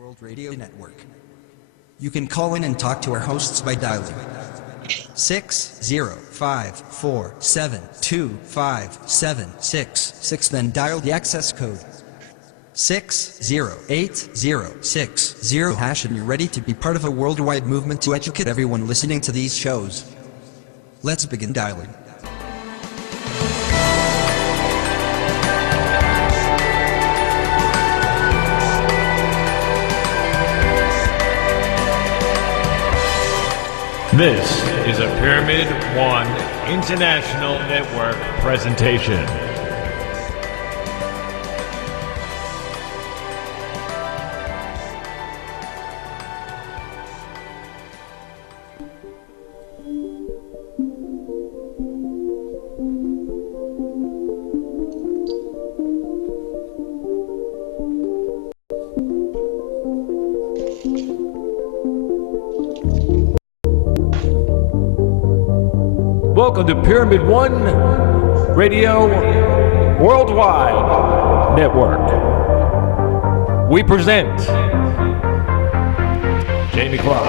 World Radio Network. You can call in and talk to our hosts by dialing 60547257766, then dial the access code 60860, and you're ready to be part of a worldwide movement to educate everyone listening to these shows. Let's begin dialing. This is a Pyramid One International Network presentation. Welcome to Pyramid One Radio Worldwide Network. We present Jamie Clark.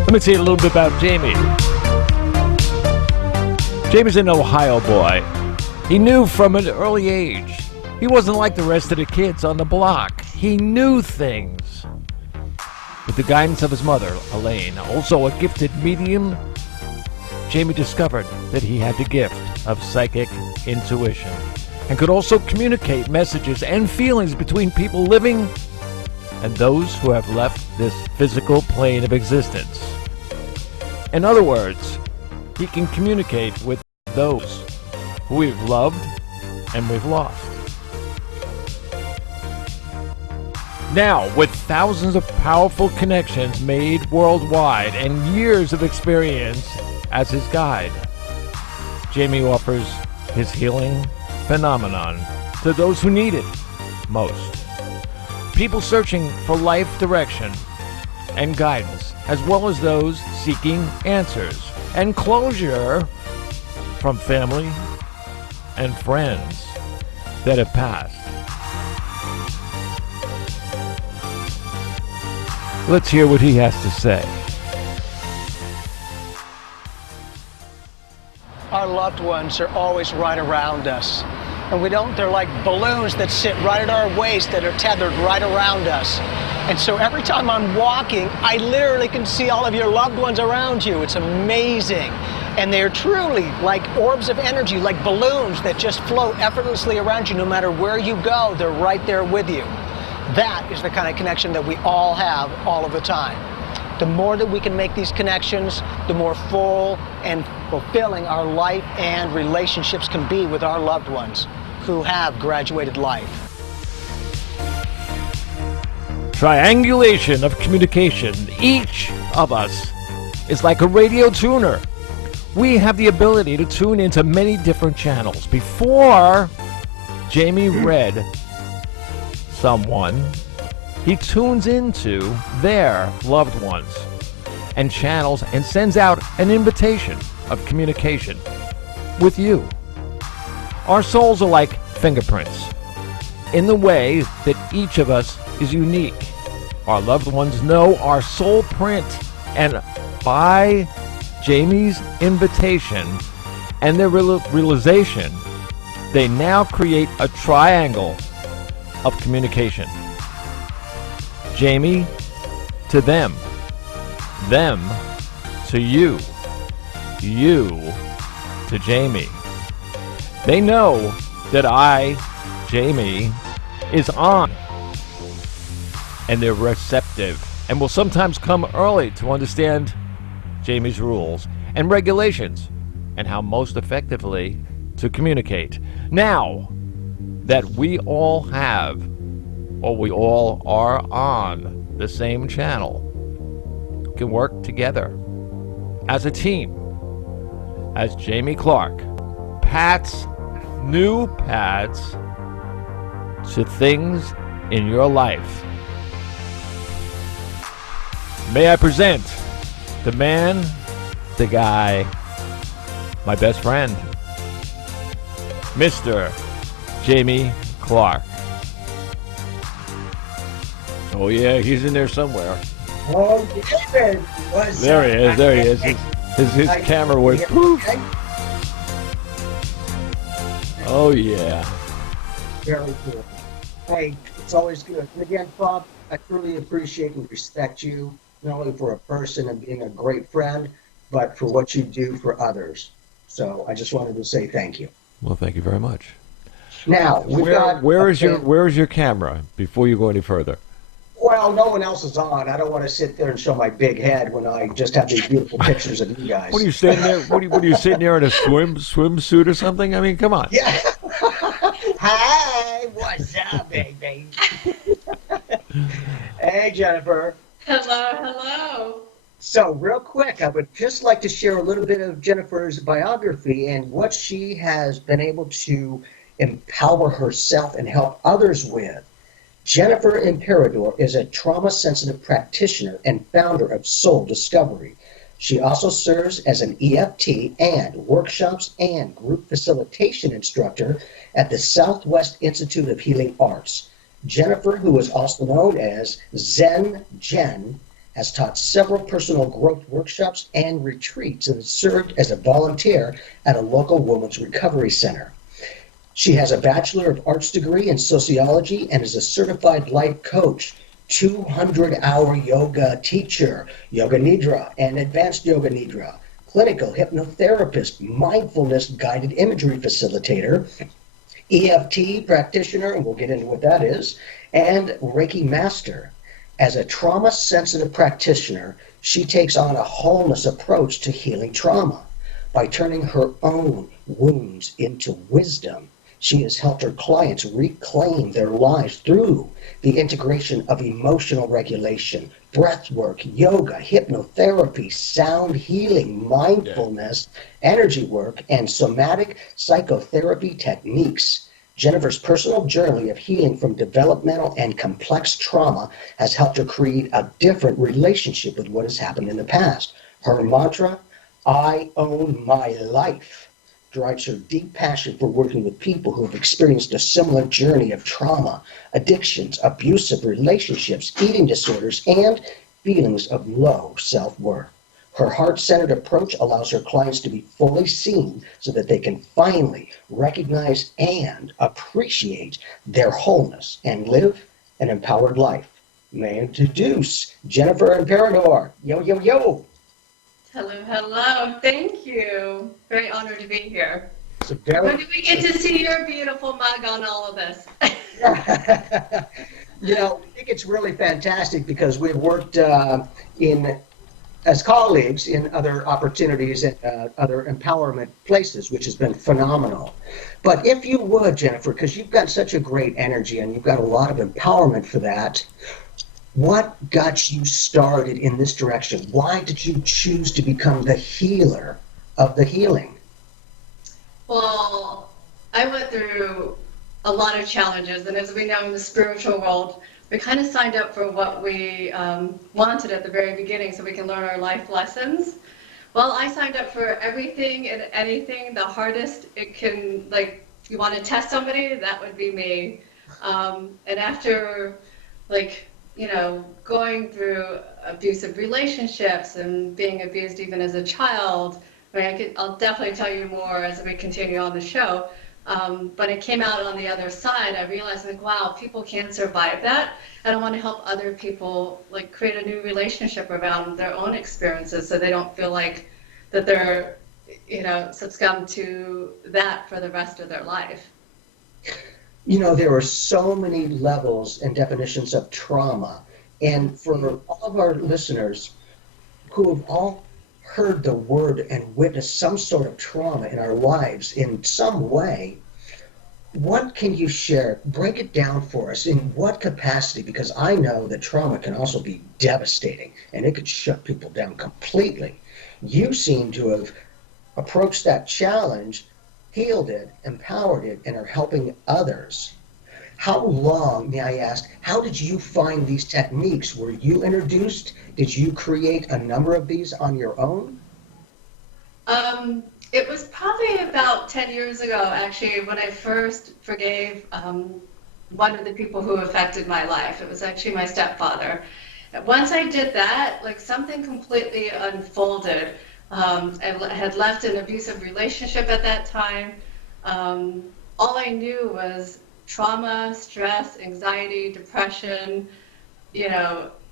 Let me tell you a little bit about Jamie. Jamie's an Ohio boy. He knew from an early age he wasn't like the rest of the kids on the block. He knew things. With the guidance of his mother, Elaine, also a gifted medium, Jamie discovered that he had the gift of psychic intuition and could also communicate messages and feelings between people living and those who have left this physical plane of existence. In other words, he can communicate with those who we've loved and we've lost. Now, with thousands of powerful connections made worldwide and years of experience as his guide, Jamie offers his healing phenomenon to those who need it most. People searching for life direction and guidance, as well as those seeking answers and closure from family and friends that have passed. Let's hear what he has to say. Our loved ones are always right around us. And they're like balloons that sit right at our waist that are tethered right around us. And so every time I'm walking, I literally can see all of your loved ones around you. It's amazing. And they're truly like orbs of energy, like balloons that just float effortlessly around you. No matter where you go, they're right there with you. That is the kind of connection that we all have all of the time. The more that we can make these connections, the more full and fulfilling our life and relationships can be with our loved ones who have graduated life. Triangulation of communication. Each of us is like a radio tuner. We have the ability to tune into many different channels. Before Jamie read someone, he tunes into their loved ones and channels and sends out an invitation of communication with you. Our souls are like fingerprints in the way that each of us is unique. Our loved ones know our soul print, and by Jamie's invitation and their realization, they now create a triangle of communication. Jamie to them, them to you, you to Jamie. They know that I, Jamie, is on, and they're receptive and will sometimes come early to understand Jamie's rules and regulations and how most effectively to communicate. Now that we all have, or we all are on the same channel, can work together as a team, as Jamie Clark pats new paths to things in your life. May I present the man, the guy, my best friend, Mr. Jamie Clark. Oh yeah, he's in there somewhere. Oh, David, what's There up? he is. There he is. His camera went poof. Oh yeah. Very cool. Hey, it's always good. And again, Bob, I truly appreciate and respect you, not only for a person and being a great friend, but for what you do for others. So I just wanted to say thank you. Well, thank you very much. Now, where is your camera before you go any further? Well, no one else is on. I don't want to sit there and show my big head when I just have these beautiful pictures of you guys. What are you sitting there? What are you sitting there in a swimsuit or something? I mean, come on. Yeah. Hi, what's up, baby? Hey, Jennifer. Hello. So, real quick, I would just like to share a little bit of Jennifer's biography and what she has been able to empower herself and help others with. Jennifer Emperador is a trauma-sensitive practitioner and founder of Soul Discovery. She also serves as an EFT and workshops and group facilitation instructor at the Southwest Institute of Healing Arts. Jennifer, who is also known as Zen Jen, has taught several personal growth workshops and retreats and served as a volunteer at a local women's recovery center. She has a Bachelor of Arts degree in Sociology and is a certified life coach, 200-hour yoga teacher, Yoga Nidra and Advanced Yoga Nidra, clinical hypnotherapist, mindfulness guided imagery facilitator, EFT practitioner, and we'll get into what that is, and Reiki master. As a trauma-sensitive practitioner, she takes on a wholeness approach to healing trauma. By turning her own wounds into wisdom, she has helped her clients reclaim their lives through the integration of emotional regulation, breath work, yoga, hypnotherapy, sound healing, mindfulness, energy work, and somatic psychotherapy techniques. Jennifer's personal journey of healing from developmental and complex trauma has helped her create a different relationship with what has happened in the past. Her mantra, I own my life, drives her deep passion for working with people who have experienced a similar journey of trauma, addictions, abusive relationships, eating disorders, and feelings of low self-worth. Her heart-centered approach allows her clients to be fully seen so that they can finally recognize and appreciate their wholeness and live an empowered life. May I introduce Jennifer Emperador. Yo, yo, yo. Hello. Thank you. Very honored to be here. When do we get to see your beautiful mug on all of this? You know, I think it's really fantastic because we've worked as colleagues in other opportunities and other empowerment places, which has been phenomenal. But if you would, Jennifer, because you've got such a great energy and you've got a lot of empowerment for that, what got you started in this direction? Why did you choose to become the healer of the healing? Well, I went through a lot of challenges, and as we know in the spiritual world, we kind of signed up for what we wanted at the very beginning so we can learn our life lessons. Well, I signed up for everything and anything. The hardest it can, like, if you want to test somebody, that would be me. And after, like, you know, going through abusive relationships and being abused even as a child, I mean, I'll definitely tell you more as we continue on the show. But it came out on the other side. I realized, like, wow, people can survive that. And I want to help other people, like, create a new relationship around their own experiences so they don't feel like that they're, you know, succumb to that for the rest of their life. You know, there are so many levels and definitions of trauma. And for all of our listeners who have all heard the word and witnessed some sort of trauma in our lives in some way, what can you share? Break it down for us. In what capacity? Because I know that trauma can also be devastating and it could shut people down completely. You seem to have approached that challenge, healed it, empowered it, and are helping others. How long, may I ask, how did you find these techniques? Were you introduced? Did you create a number of these on your own? It was probably say about 10 years ago, actually, when I first forgave one of the people who affected my life. It was actually my stepfather. Once I did that, like something completely unfolded. I had left an abusive relationship at that time. All I knew was trauma, stress, anxiety, depression,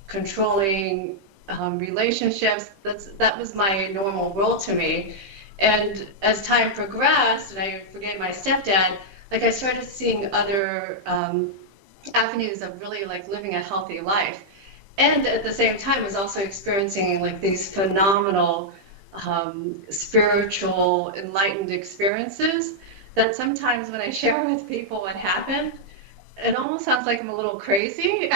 controlling relationships. That was my normal world to me. And as time progressed and I forgave my stepdad, like I started seeing other avenues of really like living a healthy life. And at the same time was also experiencing like these phenomenal spiritual enlightened experiences that sometimes when I share with people what happened, it almost sounds like I'm a little crazy.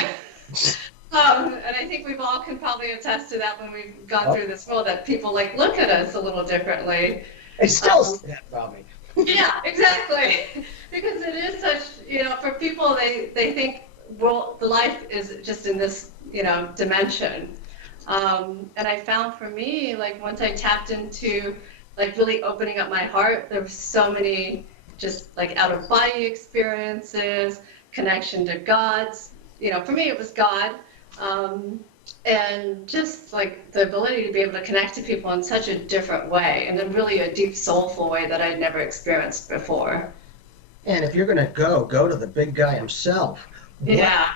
And I think we've all can probably attest to that when we've gone through this world, that people like look at us a little differently. They still say that about me. Yeah, exactly. Because it is such, for people, they think, well, the life is just in this, dimension. And I found for me, like once I tapped into like really opening up my heart, there were so many just like out of body experiences, connection to God's, for me it was God. And just like the ability to be able to connect to people in such a different way, and in really a deep, soulful way that I'd never experienced before. And if you're going to go to the big guy himself. Yeah.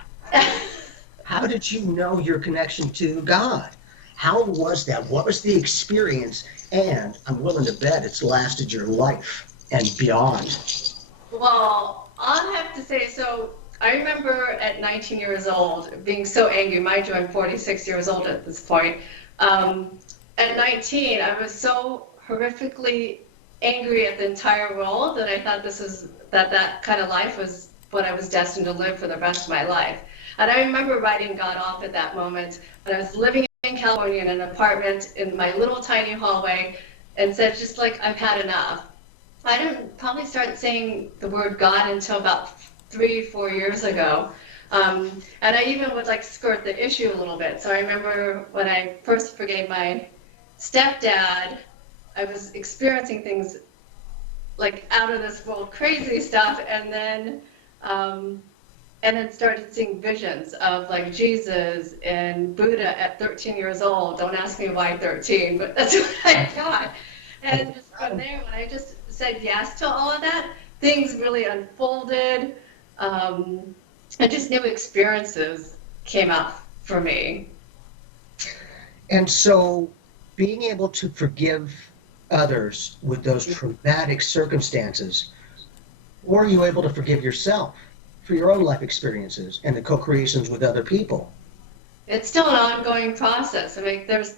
How did you know your connection to God? How was that? What was the experience? And I'm willing to bet it's lasted your life and beyond. Well, I'll have to say, so I remember at 19 years old being so angry. Mind you, I'm 46 years old at this point. At 19, I was so horrifically angry at the entire world that I thought that kind of life was what I was destined to live for the rest of my life. And I remember writing God off at that moment when I was living in California in an apartment in my little tiny hallway, and said just like, I've had enough. I didn't probably start saying the word God until about 3-4 years ago. And I even would like skirt the issue a little bit. So I remember when I first forgave my stepdad, I was experiencing things like out of this world crazy stuff, and then started seeing visions of like Jesus and Buddha at 13 years old. Don't ask me why 13, but that's what I got. And just from there, when I just said yes to all of that, things really unfolded. And just new experiences came up for me. And so being able to forgive others with those traumatic circumstances, were you able to forgive yourself for your own life experiences and the co-creations with other people? It's still an ongoing process. I mean, there's,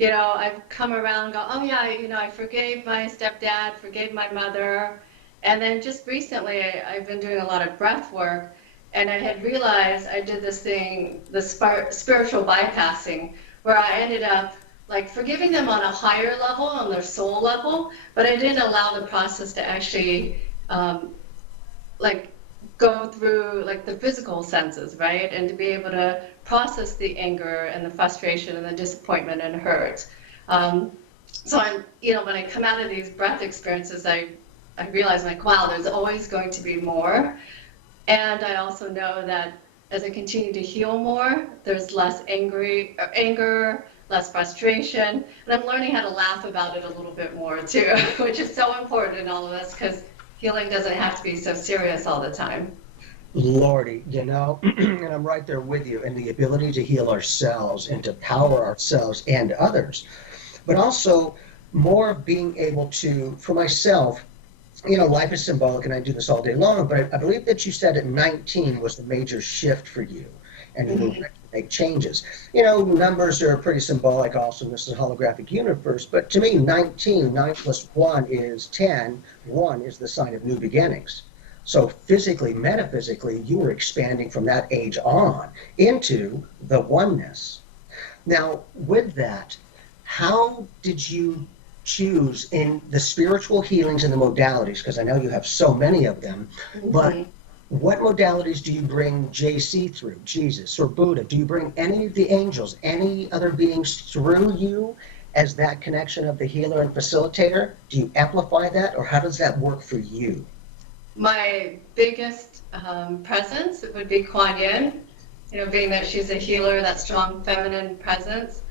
I've come around and go, oh yeah, I forgave my stepdad, forgave my mother. And then just recently, I've been doing a lot of breath work, and I had realized I did this thing, the spiritual bypassing, where I ended up like forgiving them on a higher level, on their soul level, but I didn't allow the process to actually like go through like the physical senses, right? And to be able to process the anger and the frustration and the disappointment and hurt. So I'm, when I come out of these breath experiences, I realize like, wow, there's always going to be more. And I also know that as I continue to heal more, there's less anger, less frustration. And I'm learning how to laugh about it a little bit more too, which is so important in all of this, because healing doesn't have to be so serious all the time. Lordy, and I'm right there with you, and the ability to heal ourselves and to power ourselves and others. But also more of being able to, for myself, life is symbolic, and I do this all day long, but I believe that you said at 19 was the major shift for you, and you were ready to make changes. Numbers are pretty symbolic also, and this is a holographic universe, but to me, 19, 9 plus 1 is 10, 1 is the sign of new beginnings. So physically, metaphysically, you were expanding from that age on into the oneness. Now, with that, how did you choose in the spiritual healings and the modalities, because I know you have so many of them, but what modalities do you bring JC through, Jesus or Buddha? Do you bring any of the angels, any other beings through you as that connection of the healer and facilitator? Do you amplify that, or how does that work for you? My biggest presence would be Kuan Yin, being that she's a healer, that strong feminine presence.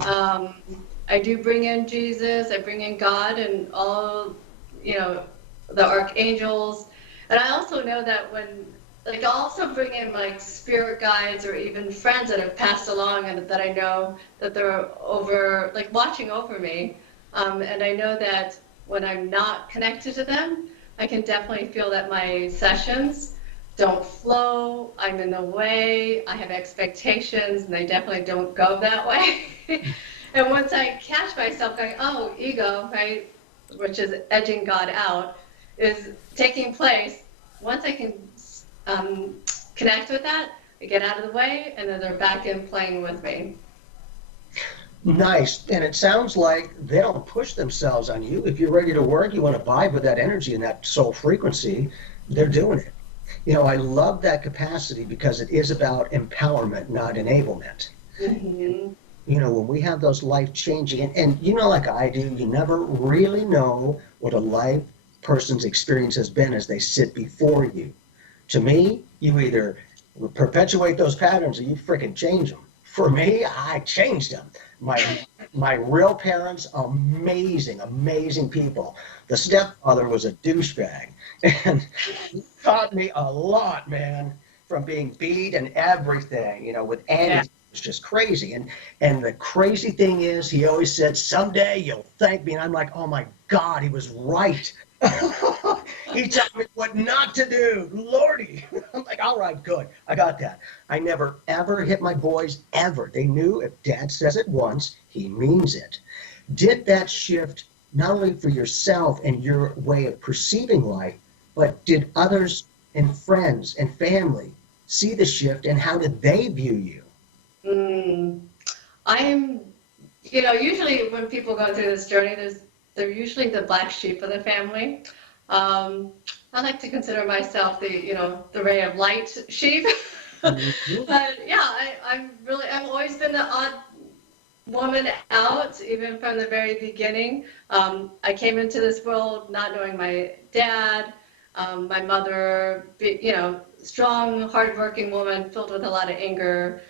I do bring in Jesus, I bring in God and all, the archangels. And I also know that I also bring in like spirit guides or even friends that have passed along and that I know that they're watching over me. And I know that when I'm not connected to them, I can definitely feel that my sessions don't flow, I'm in the way, I have expectations, and they definitely don't go that way. And once I catch myself going, oh, ego, right, which is edging God out, is taking place, once I can connect with that, I get out of the way, and then they're back in playing with me. Nice. And it sounds like they don't push themselves on you. If you're ready to work, you want to vibe with that energy and that soul frequency, they're doing it. I love that capacity because it is about empowerment, not enablement. Mm-hmm. When we have those life-changing, and like I do, you never really know what a life person's experience has been as they sit before you. To me, you either perpetuate those patterns or you freaking change them. For me, I changed them. My real parents, amazing people. The stepfather was a douchebag, and he taught me a lot, man, from being beat and everything, with Andy. Yeah. It was just crazy. And the crazy thing is, he always said, someday you'll thank me. And I'm like, oh my God, he was right. He taught me what not to do. Lordy. I'm like, all right, good. I got that. I never, ever hit my boys, ever. They knew if Dad says it once, he means it. Did that shift not only for yourself and your way of perceiving life, but did others and friends and family see the shift, and how did they view you? I'm, usually when people go through this journey, they're usually the black sheep of the family. I like to consider myself the ray of light sheep. Mm-hmm. But yeah, I've always been the odd woman out, even from the very beginning. I came into this world not knowing my dad, my mother, strong, hardworking woman filled with a lot of anger,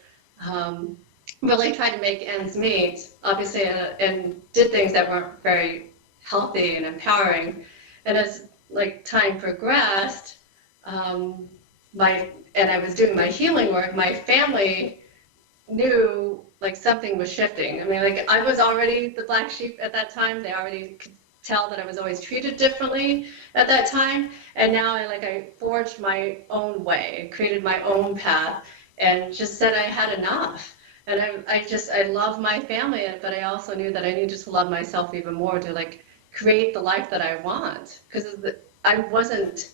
really tried to make ends meet, obviously, and did things that weren't very healthy and empowering. And as time progressed, and I was doing my healing work, my family knew something was shifting. I mean, I was already the black sheep at that time. They already could tell that I was always treated differently at that time. And now I forged my own way, created my own path, and just said I had enough. And I love my family, but I also knew that I needed to love myself even more to create the life that I want. Because I wasn't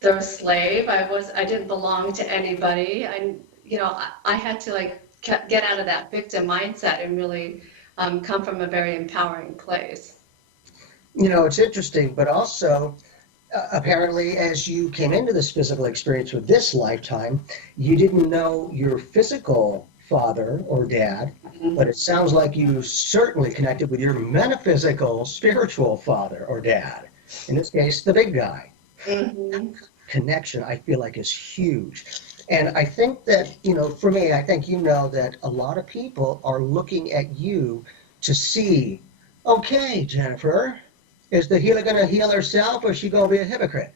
their slave. I didn't belong to anybody. I had to get out of that victim mindset and really come from a very empowering place. It's interesting, but also apparently as you came into this physical experience with this lifetime, you didn't know your physical father or dad, mm-hmm. but it sounds like you certainly connected with your metaphysical, spiritual father or dad. In this case, the big guy. Mm-hmm. Connection, I feel like, is huge. And I think that, for me, I think that a lot of people are looking at you to see, okay, Jennifer, is the healer going to heal herself, or is she going to be a hypocrite?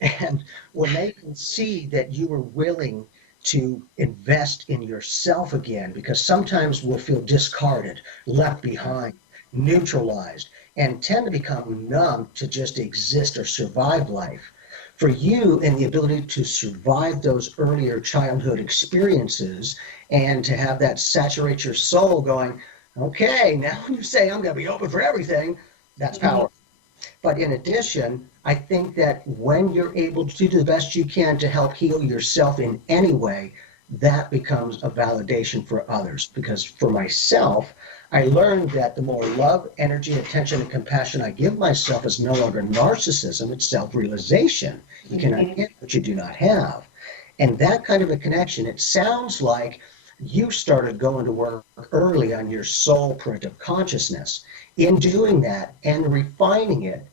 And when they can see that you were willing to invest in yourself again, because sometimes we'll feel discarded, left behind, neutralized, and tend to become numb to just exist or survive life. For you, and the ability to survive those earlier childhood experiences and to have that saturate your soul going, okay, now when you say I'm going to be open for everything, that's powerful. But in addition, I think that when you're able to do the best you can to help heal yourself in any way, that becomes a validation for others. Because for myself, I learned that the more love, energy, attention, and compassion I give myself is no longer narcissism, it's self-realization. You cannot get what you do not have. And that kind of a connection, it sounds like you started going to work early on your soul print of consciousness. In doing that and refining it,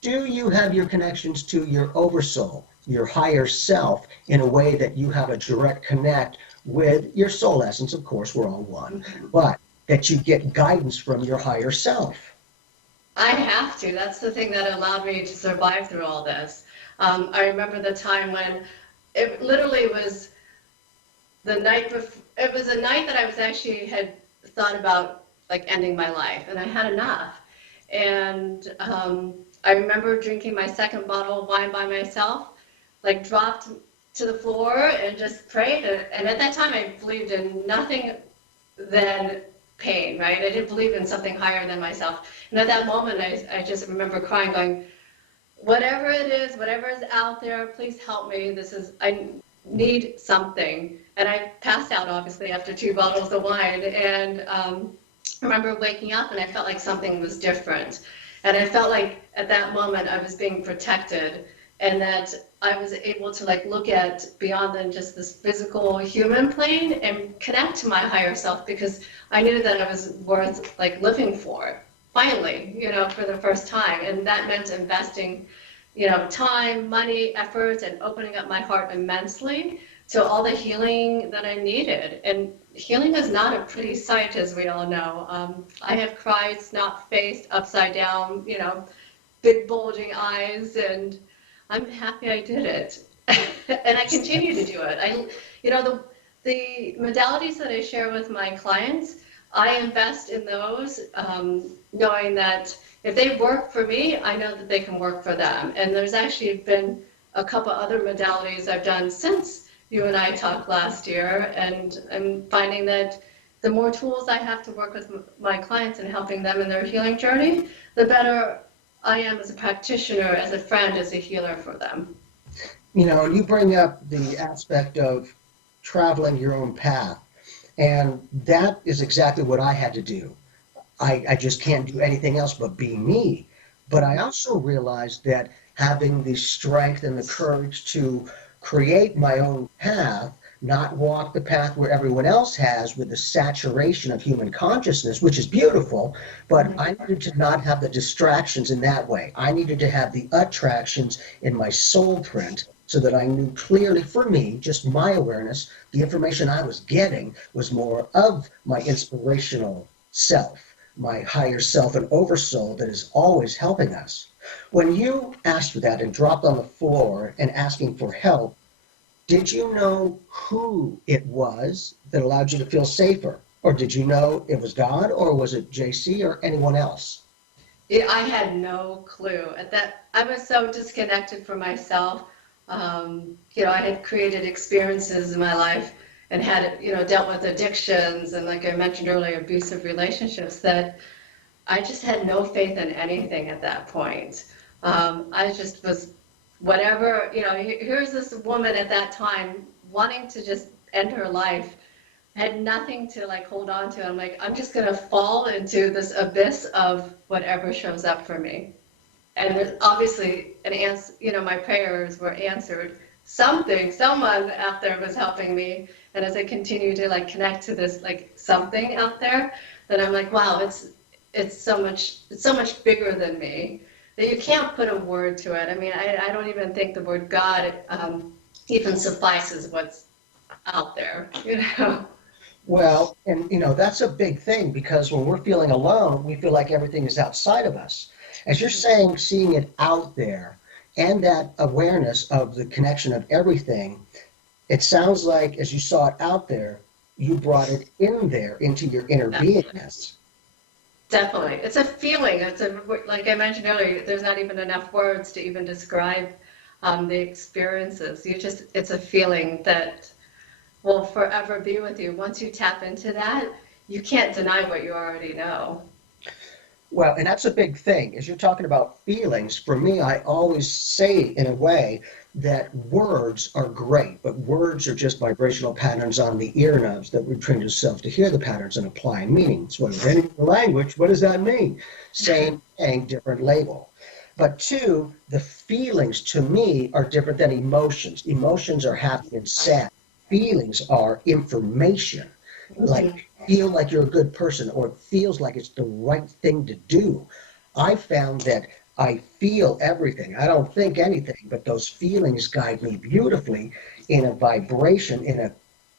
do you have your connections to your oversoul, your higher self, in a way that you have a direct connect with your soul essence? Of course, we're all one, but that you get guidance from your higher self. I have to. That's the thing that allowed me to survive through all this. I remember the time when it literally was the night before. It was a night that I was actually had thought about like ending my life, and I had enough. And I remember drinking my second bottle of wine by myself, like dropped to the floor and just prayed. And at that time, I believed in nothing than pain, right? I didn't believe in something higher than myself. And at that moment, I just remember crying, going, whatever it is, whatever is out there, please help me. I need something. And I passed out, obviously, after 2 bottles of wine. And I remember waking up and I felt like something was different. And I felt like at that moment I was being protected, and that I was able to like look at beyond than just this physical human plane and connect to my higher self, because I knew that I was worth like living for, finally, for the first time. And that meant investing, time, money, effort, and opening up my heart immensely to all the healing that I needed. And healing is not a pretty sight, as we all know. I have cried, snot-faced, upside down, big bulging eyes, and I'm happy I did it. And I continue to do it. The modalities that I share with my clients, I invest in those, knowing that if they work for me, I know that they can work for them. And there's actually been a couple other modalities I've done since you and I talked last year, and I'm finding that the more tools I have to work with my clients and helping them in their healing journey, the better I am as a practitioner, as a friend, as a healer for them. You bring up the aspect of traveling your own path, and that is exactly what I had to do. I just can't do anything else but be me. But I also realized that having the strength and the courage to create my own path, not walk the path where everyone else has with the saturation of human consciousness, which is beautiful, but I needed to not have the distractions in that way. I needed to have the attractions in my soul print so that I knew clearly for me, just my awareness, the information I was getting was more of my inspirational self, my higher self and oversoul that is always helping us. When you asked for that and dropped on the floor and asking for help, did you know who it was that allowed you to feel safer? Or did you know it was God, or was it JC or anyone else? I had no clue. I was so disconnected from myself. I had created experiences in my life and had, dealt with addictions and, like I mentioned earlier, abusive relationships, that I just had no faith in anything at that point. I just was whatever, here's this woman at that time wanting to just end her life, had nothing to like hold on to. I'm like, I'm just going to fall into this abyss of whatever shows up for me. And there's obviously an answer, my prayers were answered. Someone out there was helping me. And as I continue to like connect to this like something out there, then I'm like, wow, it's so much bigger than me that you can't put a word to it. I mean, I don't even think the word God even suffices what's out there, Well, and that's a big thing, because when we're feeling alone, we feel like everything is outside of us. As you're saying, seeing it out there and that awareness of the connection of everything, it sounds like as you saw it out there, you brought it in there into your inner beingness. Definitely. It's a feeling. Like I mentioned earlier, there's not even enough words to even describe the experiences. It's a feeling that will forever be with you. Once you tap into that, you can't deny what you already know. Well, and that's a big thing. As you're talking about feelings, for me, I always say in a way that words are great, but words are just vibrational patterns on the ear knobs that we train yourself to hear the patterns and apply meanings. When we're in the language, what does that mean? Same thing, different label. But two, the feelings to me are different than emotions. Emotions are happy and sad. feelings are information. Like, feel like you're a good person, or it feels like it's the right thing to do. I found that I feel everything. I don't think anything, but those feelings guide me beautifully in a vibration, in a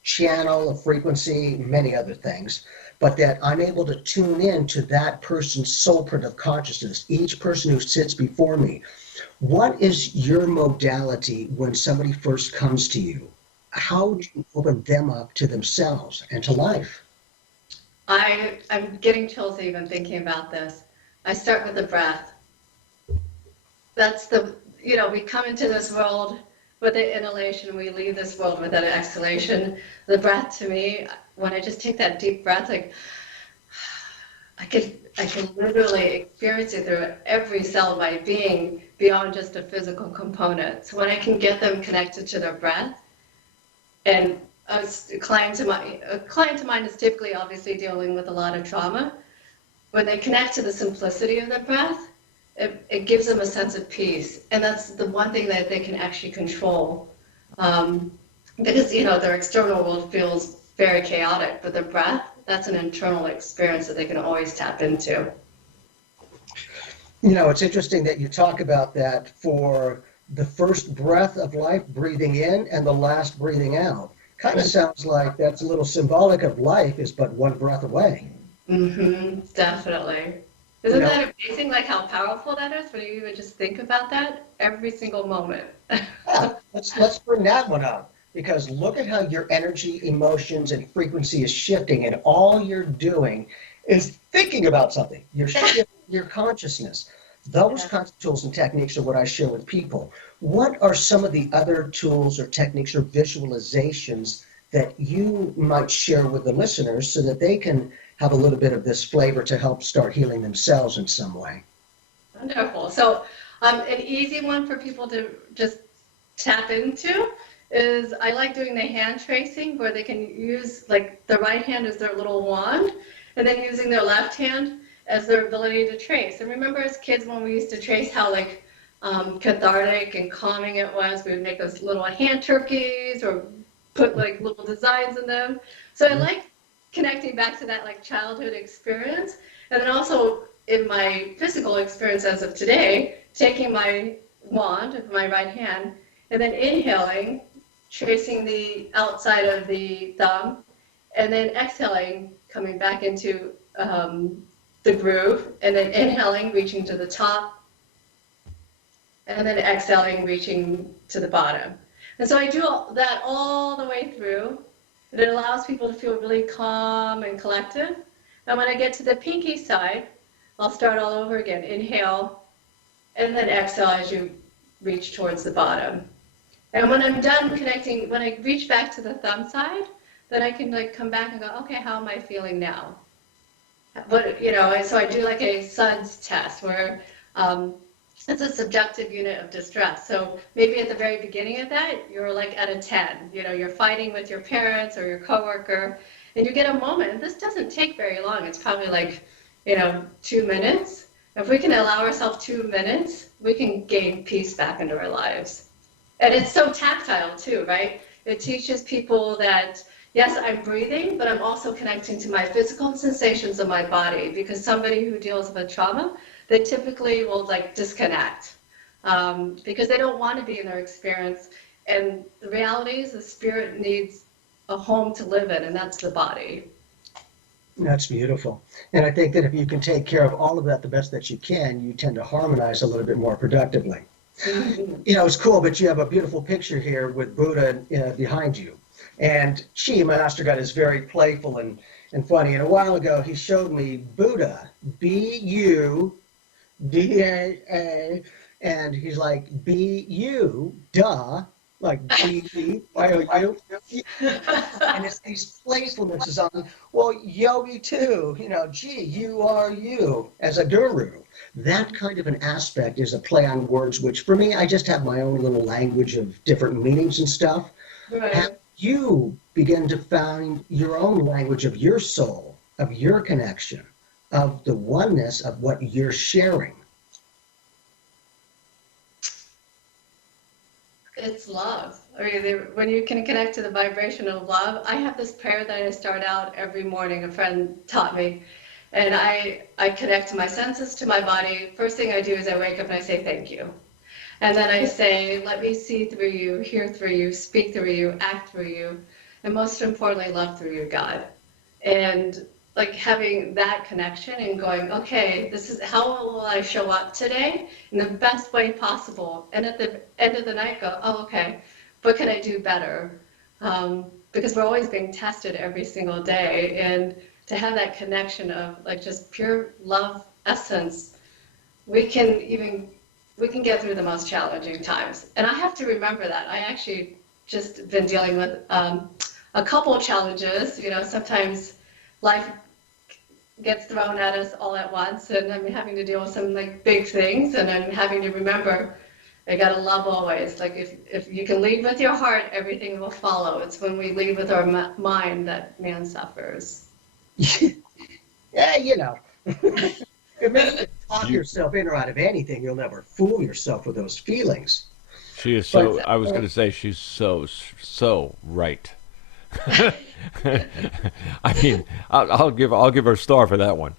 channel, a frequency, many other things. But that I'm able to tune in to that person's soul print of consciousness, each person who sits before me. What is your modality when somebody first comes to you? How do you open them up to themselves and to life? I'm getting chills even thinking about this. I start with the breath. That's we come into this world with the inhalation, we leave this world with an exhalation. The breath, to me, when I just take that deep breath, like I can literally experience it through every cell of my being beyond just a physical component. So when I can get them connected to their breath, and a client of mine is typically obviously dealing with a lot of trauma. When they connect to the simplicity of the breath, it gives them a sense of peace. And that's the one thing that they can actually control. Because, their external world feels very chaotic, but their breath, that's an internal experience that they can always tap into. It's interesting that you talk about that for the first breath of life, breathing in, and the last breathing out. Kind of sounds like that's a little symbolic of life is but one breath away. Definitely. Isn't that amazing, like how powerful that is when you even just think about that every single moment? Yeah, let's bring that one up, because look at how your energy, emotions, and frequency is shifting, and all you're doing is thinking about something. You're shifting your consciousness. Those kinds of tools and techniques are what I share with people. What are some of the other tools or techniques or visualizations that you might share with the listeners so that they can have a little bit of this flavor to help start healing themselves in some way? Wonderful. So an easy one for people to just tap into is I like doing the hand tracing, where they can use like the right hand as their little wand, and then using their left hand as their ability to trace. And remember as kids when we used to trace how cathartic and calming it was, we would make those little hand turkeys or put like little designs in them. So I like connecting back to that like childhood experience. And then also in my physical experience as of today, taking my wand of my right hand and then inhaling, tracing the outside of the thumb, and then exhaling, coming back into the groove, and then inhaling, reaching to the top, and then exhaling, reaching to the bottom. And so I do that all the way through, and it allows people to feel really calm and collected. And when I get to the pinky side, I'll start all over again. Inhale, and then exhale as you reach towards the bottom. And when I'm done connecting, when I reach back to the thumb side, then I can come back and go, okay, how am I feeling now? But, so I do like a SUDS test where it's a subjective unit of distress. So maybe at the very beginning of that, you're like at a 10. You're fighting with your parents or your coworker, and you get a moment. This doesn't take very long. It's probably 2 minutes. If we can allow ourselves 2 minutes, we can gain peace back into our lives. And it's so tactile too, right? It teaches people that yes, I'm breathing, but I'm also connecting to my physical sensations of my body, because somebody who deals with trauma, they typically will disconnect because they don't want to be in their experience. And the reality is the spirit needs a home to live in, and that's the body. That's beautiful. And I think that if you can take care of all of that the best that you can, you tend to harmonize a little bit more productively. It's cool, but you have a beautiful picture here with Buddha behind you. And Chi, my master god, is very playful and funny. And a while ago, he showed me Buddha, B-U-D-A, and he's like, B-U, duh, like B-Y-O-U. And his playfulness is on, well, yogi too, gee, you are you as a guru. That kind of an aspect is a play on words, which for me, I just have my own little language of different meanings and stuff. Right. Have you begin to find your own language of your soul, of your connection, of the oneness of what you're sharing? It's love. I mean, when you can connect to the vibration of love, I have this prayer that I start out every morning. A friend taught me, and I connect to my senses, to my body. First thing I do is I wake up and I say thank you, and then I say, let me see through you, hear through you, speak through you, act through you, and most importantly, love through you, God. And like having that connection and going, okay, this is how will I show up today in the best way possible. And at the end of the night go, oh, okay, what can I do better? Because we're always being tested every single day. And to have that connection of like just pure love essence, we can get through the most challenging times. And I have to remember that. I actually just been dealing with a couple challenges. You know, sometimes life gets thrown at us all at once, and I'm having to deal with some like big things, and I'm having to remember I gotta love always. Like if you can lead with your heart, everything will follow. It's when we lead with our mind that man suffers. Yeah, you know. If you talk yourself in or out of anything, you'll never fool yourself with those feelings. She is so. I was going to say she's so right. I mean, I'll give her a star for that one.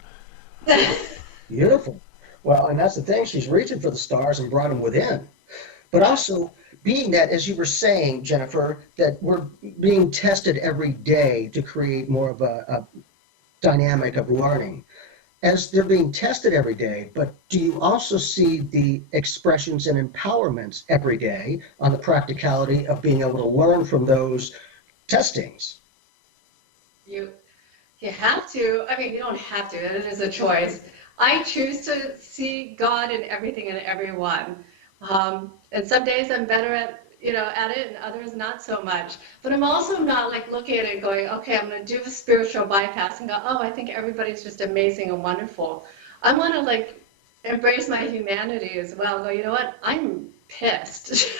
Beautiful. Well, and that's the thing. She's reaching for the stars and brought them within. But also, being that, as you were saying, Jennifer, that we're being tested every day to create more of a dynamic of learning. As they're being tested every day, but do you also see the expressions and empowerments every day on the practicality of being able to learn from those testings? You have to. I mean, you don't have to. It is a choice. I choose to see God in everything and everyone. And some days I'm better at it, and others not so much. But I'm also not like looking at it and going, okay, I'm going to do a spiritual bypass and go, oh, I think everybody's just amazing and wonderful. I want to like embrace my humanity as well. Go, you know what? I'm pissed.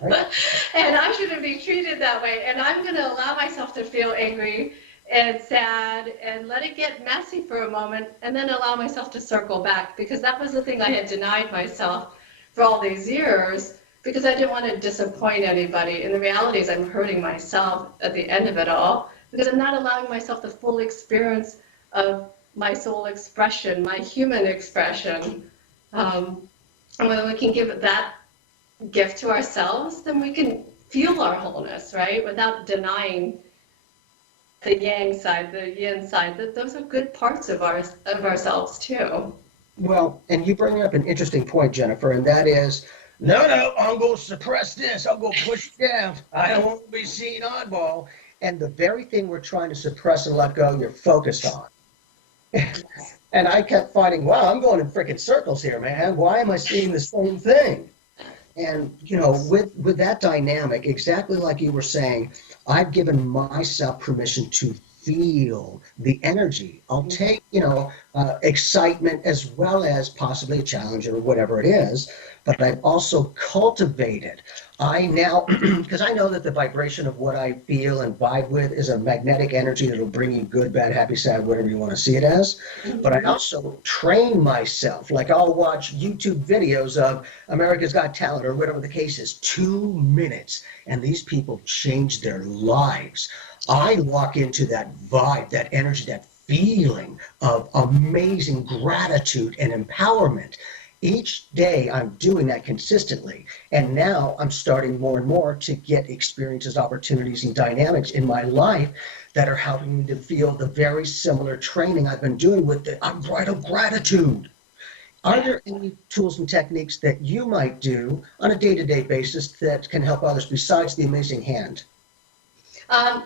Right. And I shouldn't be treated that way. And I'm going to allow myself to feel angry and sad and let it get messy for a moment, and then allow myself to circle back, because that was the thing I had denied myself for all these years, because I didn't want to disappoint anybody. And the reality is I'm hurting myself at the end of it all, because I'm not allowing myself the full experience of my soul expression, my human expression. And when we can give that gift to ourselves, then we can feel our wholeness, right? Without denying the yang side, the yin side. That those are good parts of ourselves too. Well, and you bring up an interesting point, Jennifer, and that is, no, I'm going to suppress this. I'm going to push it down. I don't want to be seen oddball. And the very thing we're trying to suppress and let go, you're focused on. And I kept fighting, wow, I'm going in freaking circles here, man. Why am I seeing the same thing? And, with that dynamic, exactly like you were saying, I've given myself permission to feel the energy. I'll take, excitement as well as possibly a challenge or whatever it is, but I've also cultivated. I now, because I know that the vibration of what I feel and vibe with is a magnetic energy that'll bring you good, bad, happy, sad, whatever you want to see it as. But I also train myself. Like I'll watch YouTube videos of America's Got Talent or whatever the case is, 2 minutes, and these people change their lives. I walk into that vibe, that energy, that feeling of amazing gratitude and empowerment. Each day I'm doing that consistently, and now I'm starting more and more to get experiences, opportunities, and dynamics in my life that are helping me to feel the very similar training I've been doing with the unbridled gratitude. Are there any tools and techniques that you might do on a day-to-day basis that can help others besides the amazing hand?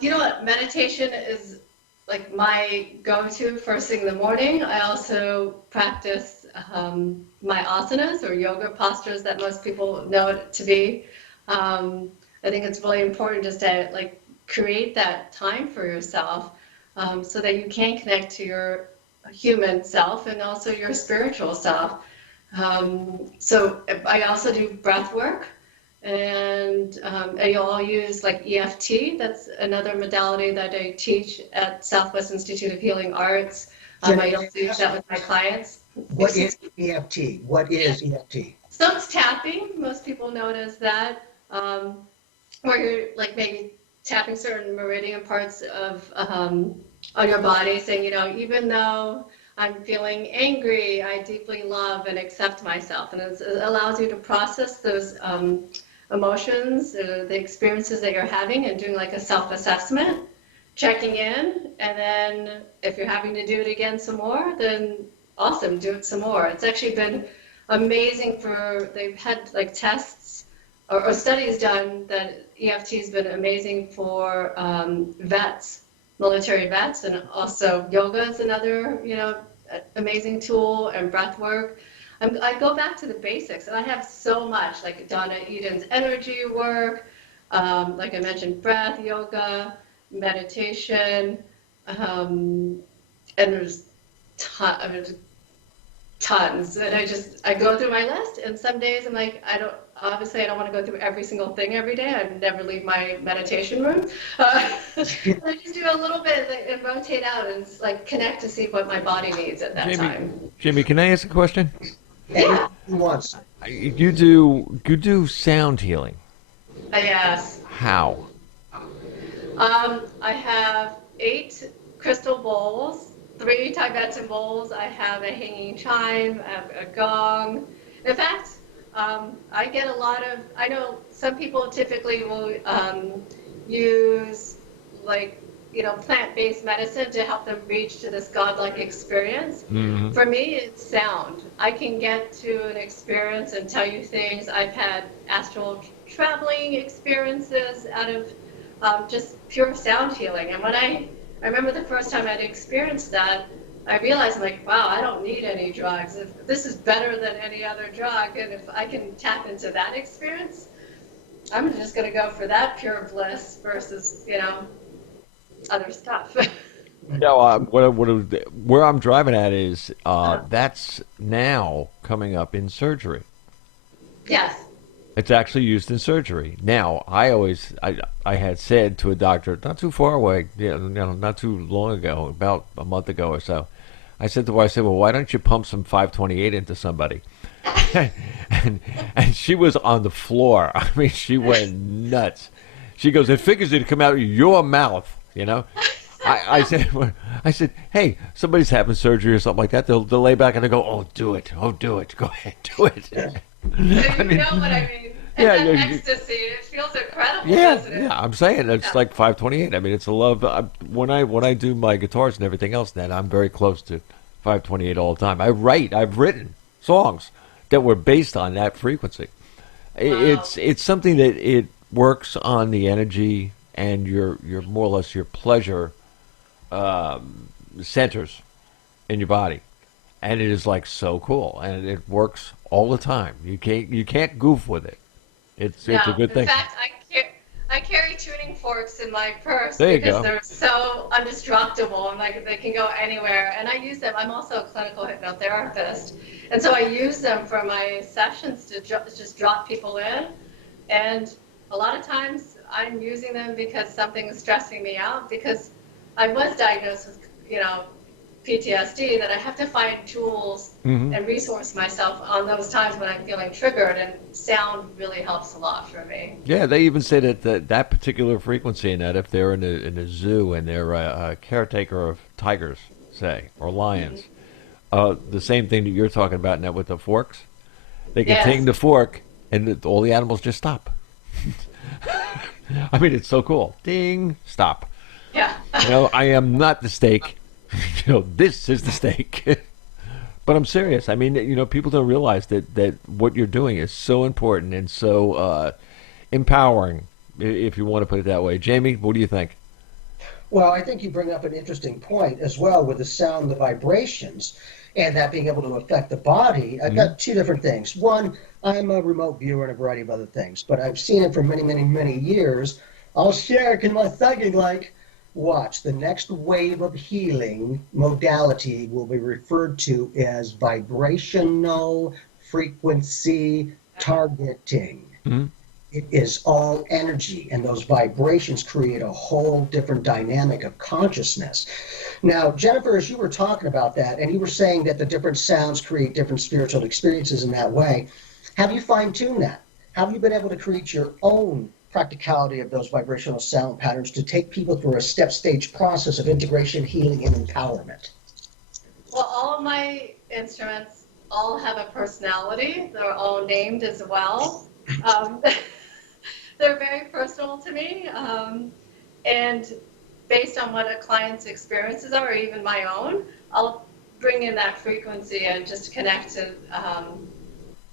You know what? Meditation is like my go-to first thing in the morning. I also practice my asanas or yoga postures that most people know it to be. I think it's really important just to like create that time for yourself so that you can connect to your human self and also your spiritual self. So I also do breath work. And you'll use like EFT. That's another modality that I teach at Southwest Institute of Healing Arts. I also use that with my clients. What is EFT? What is EFT? So it's tapping. Most people know it as that. where you're like maybe tapping certain meridian parts of on your body, saying, even though I'm feeling angry, I deeply love and accept myself. And it allows you to process those emotions, the experiences that you're having, and doing like a self-assessment, checking in. And then if you're having to do it again some more, then awesome, do it some more. It's actually been amazing they've had like tests or studies done that EFT has been amazing for vets, military vets, and also yoga is another, amazing tool, and breath work. I go back to the basics, and I have so much, like Donna Eden's energy work, like I mentioned, breath, yoga, meditation, and there's tons. And I go through my list, and some days I'm like, I don't want to go through every single thing every day. I never leave my meditation room. I just do a little bit and rotate out and like connect to see what my body needs at that time. Jamie, can I ask a question? Yeah. Once. You do sound healing. Yes. How? I have 8 crystal bowls, 3 Tibetan bowls. I have a hanging chime, a gong. In fact, I get a lot of, I know some people typically will use like, plant-based medicine to help them reach to this godlike experience. Mm-hmm. For me, it's sound. I can get to an experience and tell you things. I've had astral traveling experiences out of just pure sound healing. And when I remember the first time I'd experienced that, I realized, I'm like, wow, I don't need any drugs. If this is better than any other drug, and if I can tap into that experience, I'm just going to go for that pure bliss versus, other stuff. No, where I'm driving at is that's now coming up in surgery. Yes. It's actually used in surgery. Now, I had said to a doctor not too far away, not too long ago, about a month ago or so, I said to her, well, why don't you pump some 528 into somebody? and she was on the floor. I mean, she went nuts. She goes, it figures it'd come out of your mouth, I said, hey, somebody's having surgery or something like that. They'll lay back and they go, oh, do it. Go ahead, do it. You know what I mean? And yeah, that ecstasy, it feels incredible, yeah, doesn't it? Yeah, I'm saying it's like 528. I mean, it's a love. When I do my guitars and everything else, then I'm very close to 528 all the time. I've written songs that were based on that frequency. Wow. It's something that it works on the energy and your more or less your pleasure centers in your body. And it is like so cool, and it works all the time. You can't goof with it. It's a good thing. In fact, I carry tuning forks in my purse because they're so indestructible and like they can go anywhere. And I use them. I'm also a clinical hypnotherapist, and so I use them for my sessions to just drop people in. And a lot of times I'm using them because something is stressing me out, because I was diagnosed with PTSD, that I have to find tools and resource myself on those times when I'm feeling triggered, and sound really helps a lot for me. Yeah, they even say that particular frequency, and that if they're in a zoo and they're a caretaker of tigers, say, or lions, the same thing that you're talking about now with the forks, they can take the fork and all the animals just stop. I mean, it's so cool. Ding, stop. Yeah. I am not the steak. This is the steak. But I'm serious. I mean, people don't realize that what you're doing is so important and so empowering, if you want to put it that way. Jamie, what do you think? Well, I think you bring up an interesting point as well with the sound, the vibrations, and that being able to affect the body. I've got 2 different things. One, I'm a remote viewer and a variety of other things, but I've seen it for many, many, many years. I'll share in my thugging like, watch, the next wave of healing modality will be referred to as vibrational frequency targeting. Mm-hmm. It is all energy, and those vibrations create a whole different dynamic of consciousness. Now, Jennifer, as you were talking about that, and you were saying that the different sounds create different spiritual experiences in that way, have you fine-tuned that? have you been able to create your own practicality of those vibrational sound patterns to take people through a step-stage process of integration, healing, and empowerment? Well, all of my instruments all have a personality. They're all named as well. They're very personal to me. And based on what a client's experiences are, or even my own, I'll bring in that frequency and just connect to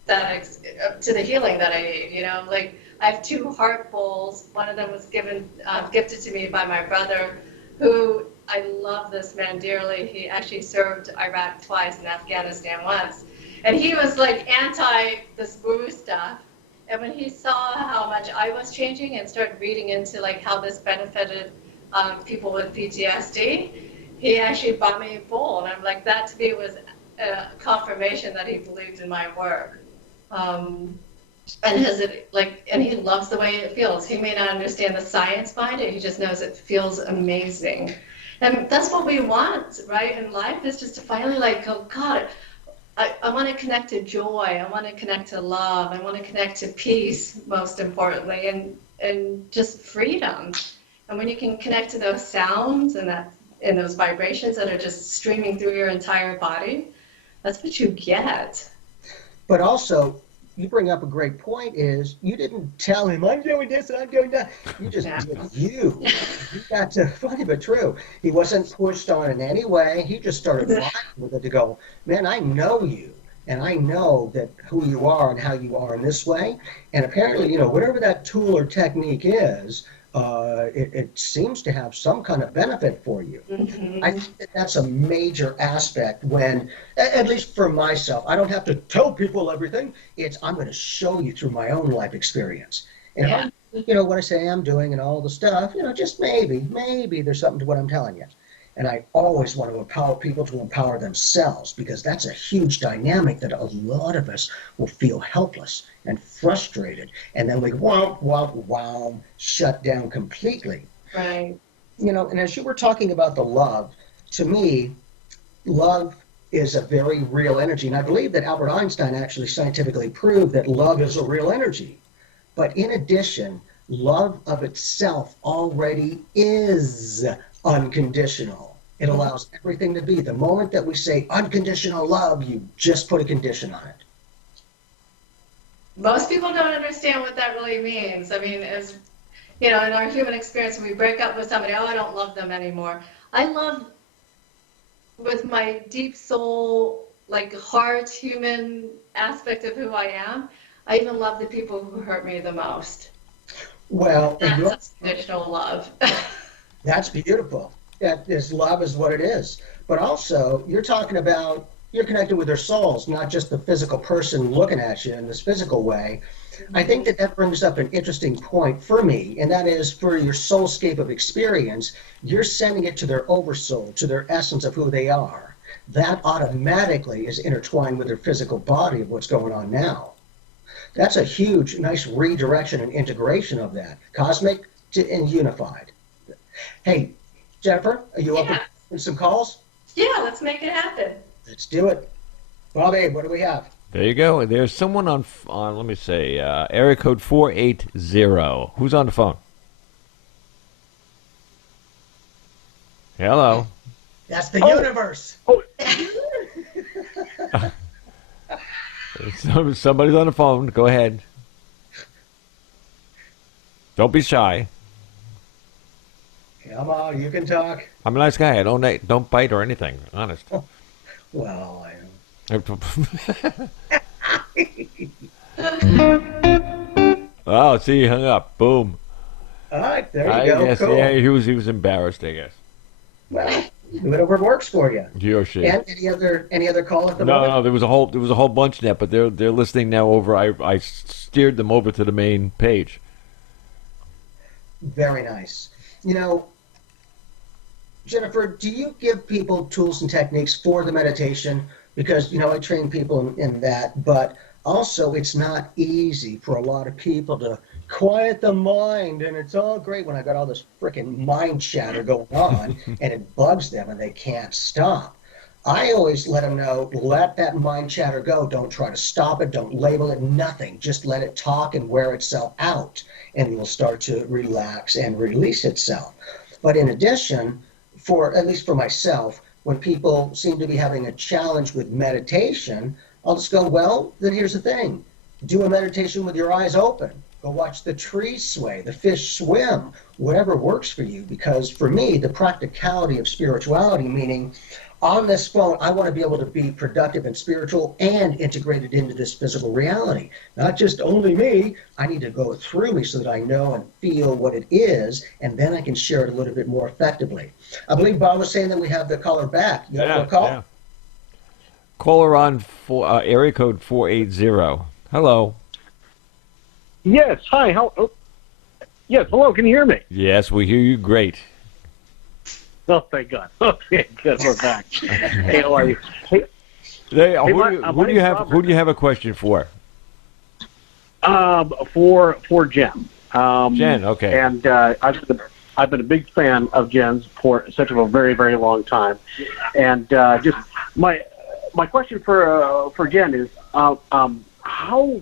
to the healing that I need. You know, like I have 2 heart bowls. One of them was gifted to me by my brother, who I love this man dearly. He actually served Iraq twice and Afghanistan once. And he was like anti this woo stuff. And when he saw how much I was changing and started reading into like how this benefited people with PTSD, he actually bought me a bowl. And I'm like, that to me was a confirmation that he believed in my work. And he loves the way it feels. He may not understand the science behind it. He just knows it feels amazing. And that's what we want, right, in life, is just to finally like go, God, I want to connect to joy. I want to connect to love. I want to connect to peace, most importantly, and just freedom. And when you can connect to those sounds and those vibrations that are just streaming through your entire body, that's what you get. But also, you bring up a great point, is you didn't tell him, I'm doing this and I'm doing that. You just did you. You got to, funny but true. He wasn't pushed on in any way. He just started rocking with it to go, man, I know you. And I know that who you are and how you are in this way. And apparently, you know, whatever that tool or technique is, it seems to have some kind of benefit for you. Mm-hmm. I think that's a major aspect when, at least for myself, I don't have to tell people everything. I'm going to show you through my own life experience. And if what I say I'm doing and all the stuff, just maybe there's something to what I'm telling you. And I always want to empower people to empower themselves, because that's a huge dynamic that a lot of us will feel helpless and frustrated. And then we wow, shut down completely. Right. And as you were talking about the love, to me, love is a very real energy. And I believe that Albert Einstein actually scientifically proved that love is a real energy. But in addition, love of itself already is unconditional. It allows everything to be. The moment that we say unconditional love, you just put a condition on it. Most people don't understand what that really means. I mean, as in our human experience, when we break up with somebody, I don't love them anymore. I love, with my deep soul, like heart, human aspect of who I am, I even love the people who hurt me the most. Well, that's unconditional love. That's beautiful. Love is what it is. But also, you're talking about, you're connected with their souls, not just the physical person looking at you in this physical way. Mm-hmm. I think that brings up an interesting point for me, and that is, for your soulscape of experience, you're sending it to their oversoul, to their essence of who they are. That automatically is intertwined with their physical body of what's going on now. That's a huge, nice redirection and integration of that, cosmic and unified. Hey, Jennifer, are you open for some calls? Yeah, let's make it happen. Let's do it. Bobby, what do we have? There you go. There's someone on let me say, area code 480. Who's on the phone? Hello. That's the universe. Oh. Somebody's on the phone. Go ahead. Don't be shy. Come on, you can talk. I'm a nice guy. I don't bite or anything. Honest. Well, Oh, see, he hung up. Boom. All right, there you go. Guess, cool. Yeah, he was embarrassed, I guess. Well, whatever works for you. He or she. And any other call at the moment? No, there was a whole bunch now, but they're listening now over. I steered them over to the main page. Very nice. Jennifer, do you give people tools and techniques for the meditation? Because, I train people in that, but also it's not easy for a lot of people to quiet the mind, and it's all great when I got all this freaking mind chatter going on, and it bugs them and they can't stop. I always let them know, let that mind chatter go. Don't try to stop it. Don't label it, nothing. Just let it talk and wear itself out, and it will start to relax and release itself. But in addition, at least for myself, when people seem to be having a challenge with meditation, I'll just go, well, then here's the thing. Do a meditation with your eyes open. Go watch the trees sway, the fish swim, whatever works for you. Because for me, the practicality of spirituality, meaning on this phone, I want to be able to be productive and spiritual and integrated into this physical reality. Not just only me, I need to go through me so that I know and feel what it is, and then I can share it a little bit more effectively. I believe Bob was saying that we have the caller back. You have a call? Yeah. Caller on area code 480. Hello. Yes. Hi. Yes. Hello. Can you hear me? Yes, we hear you great. Oh, thank God. Okay. Good. We're back. Hey, how are you? Hey, Who do you have a question for? For Jen. Jen. Okay. And I've been a big fan of Jen's for such a very, very long time. And just my question for Jen is how.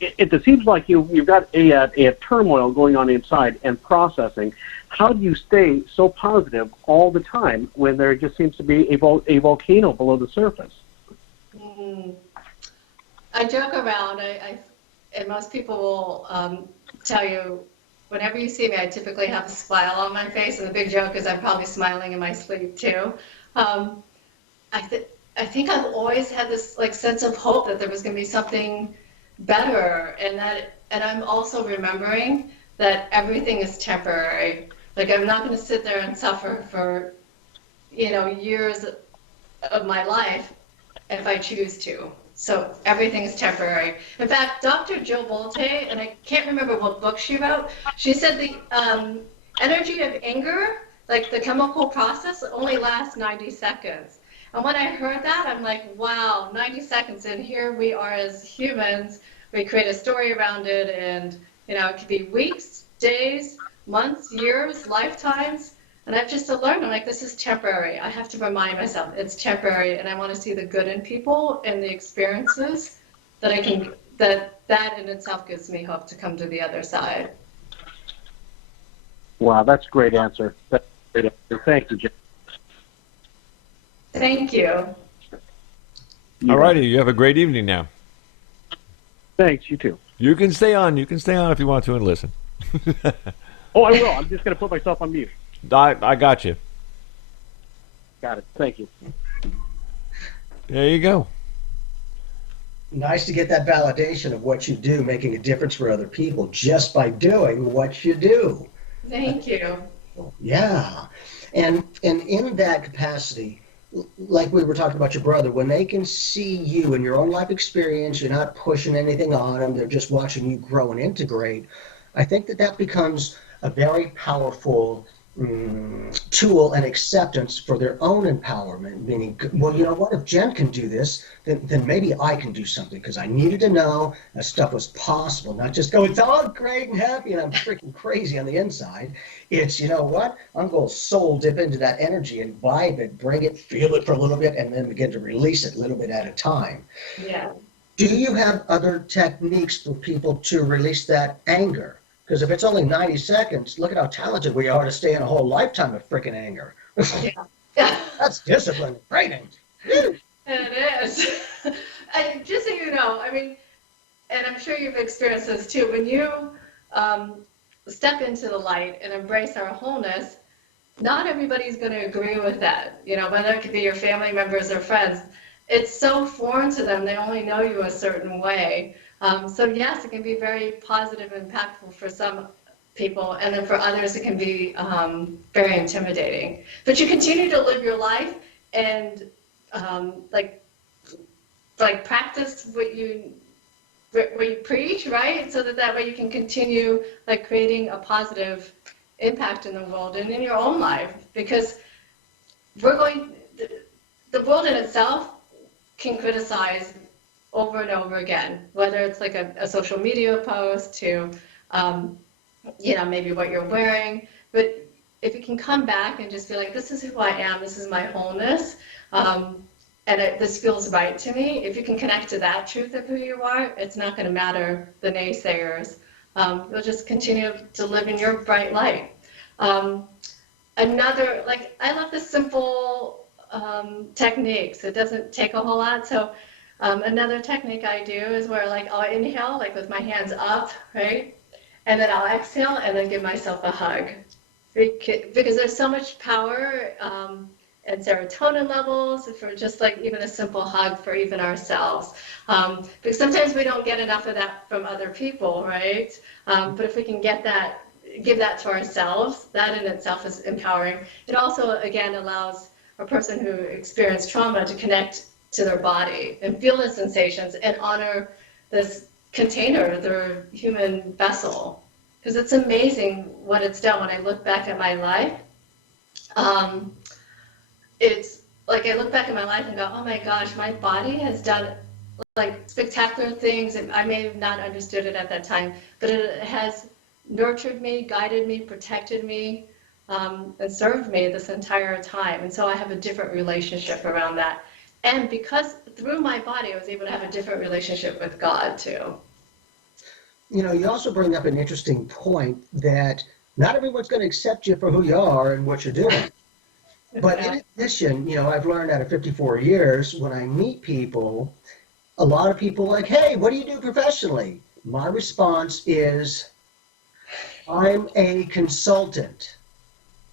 It seems like you've got a turmoil going on inside and processing. How do you stay so positive all the time when there just seems to be a volcano below the surface? I joke around, and most people will tell you, whenever you see me, I typically have a smile on my face, and the big joke is I'm probably smiling in my sleep too. I think I've always had this sense of hope that there was going to be something better, and I'm also remembering that everything is temporary. I'm not going to sit there and suffer for years of my life if I choose to. So everything is temporary. In fact, Dr. Jill Bolte, and I can't remember what book she wrote, she said the energy of anger, like the chemical process, only lasts 90 seconds. And when I heard that, I'm like, wow, 90 seconds, and here we are as humans. We create a story around it, and it could be weeks, days, months, years, lifetimes. And I've just learned, I'm like, this is temporary. I have to remind myself it's temporary, and I want to see the good in people and the experiences that I can. That in itself gives me hope to come to the other side. Wow, that's a great answer. That's a great answer. Thank you, Jen. Thank you. All righty, you have a great evening now. Thanks, you too. You can stay on. You can stay on if you want to and listen. Oh, I will. I'm just going to put myself on mute. I got you. Got it. Thank you. There you go. Nice to get that validation of what you do, making a difference for other people just by doing what you do. Thank you. Yeah. And in that capacity, like we were talking about your brother, when they can see you in your own life experience, you're not pushing anything on them, they're just watching you grow and integrate, I think that becomes a very powerful tool and acceptance for their own empowerment, meaning, well, you know what, if Jen can do this, then maybe I can do something, because I needed to know that stuff was possible, not just go, it's all great and happy and I'm freaking crazy on the inside. It's, you know what, I'm going to soul dip into that energy and vibe it, bring it, feel it for a little bit, and then begin to release it a little bit at a time. Yeah. Do you have other techniques for people to release that anger? Because if it's only 90 seconds, look at how talented we are to stay in a whole lifetime of freaking anger. Yeah. That's discipline, training. It is. Just so you know, I mean, and I'm sure you've experienced this too, when you step into the light and embrace our wholeness, not everybody's going to agree with that. Whether it could be your family members or friends, it's so foreign to them. They only know you a certain way. So yes, it can be very positive and impactful for some people, and then for others it can be very intimidating. But you continue to live your life and like practice what you preach, right? So that way you can continue creating a positive impact in the world and in your own life, because the world in itself can criticize over and over again, whether it's a social media post to, maybe what you're wearing. But if you can come back and just feel like, this is who I am, this is my wholeness, this feels right to me. If you can connect to that truth of who you are, it's not going to matter the naysayers. You'll just continue to live in your bright light. I love the simple techniques. It doesn't take a whole lot. So another technique I do is where like I'll inhale, like with my hands up, right? And then I'll exhale and then give myself a hug. Because there's so much power and serotonin levels for just like even a simple hug for even ourselves. Because sometimes we don't get enough of that from other people, right? But if we can give that to ourselves, that in itself is empowering. It also, again, allows a person who experienced trauma to connect to their body and feel the sensations and honor this container, their human vessel. Because it's amazing what it's done. When I look back at my life, it's like I look back at my life and go, oh my gosh, my body has done like spectacular things, and I may have not understood it at that time, but it has nurtured me, guided me, protected me, and served me this entire time. And so I have a different relationship around that. And because through my body, I was able to have a different relationship with God too. You know, you also bring up an interesting point that not everyone's going to accept you for who you are and what you're doing. But in addition, you know, I've learned out of 54 years, when I meet people, a lot of people are like, hey, what do you do professionally? My response is, I'm a consultant.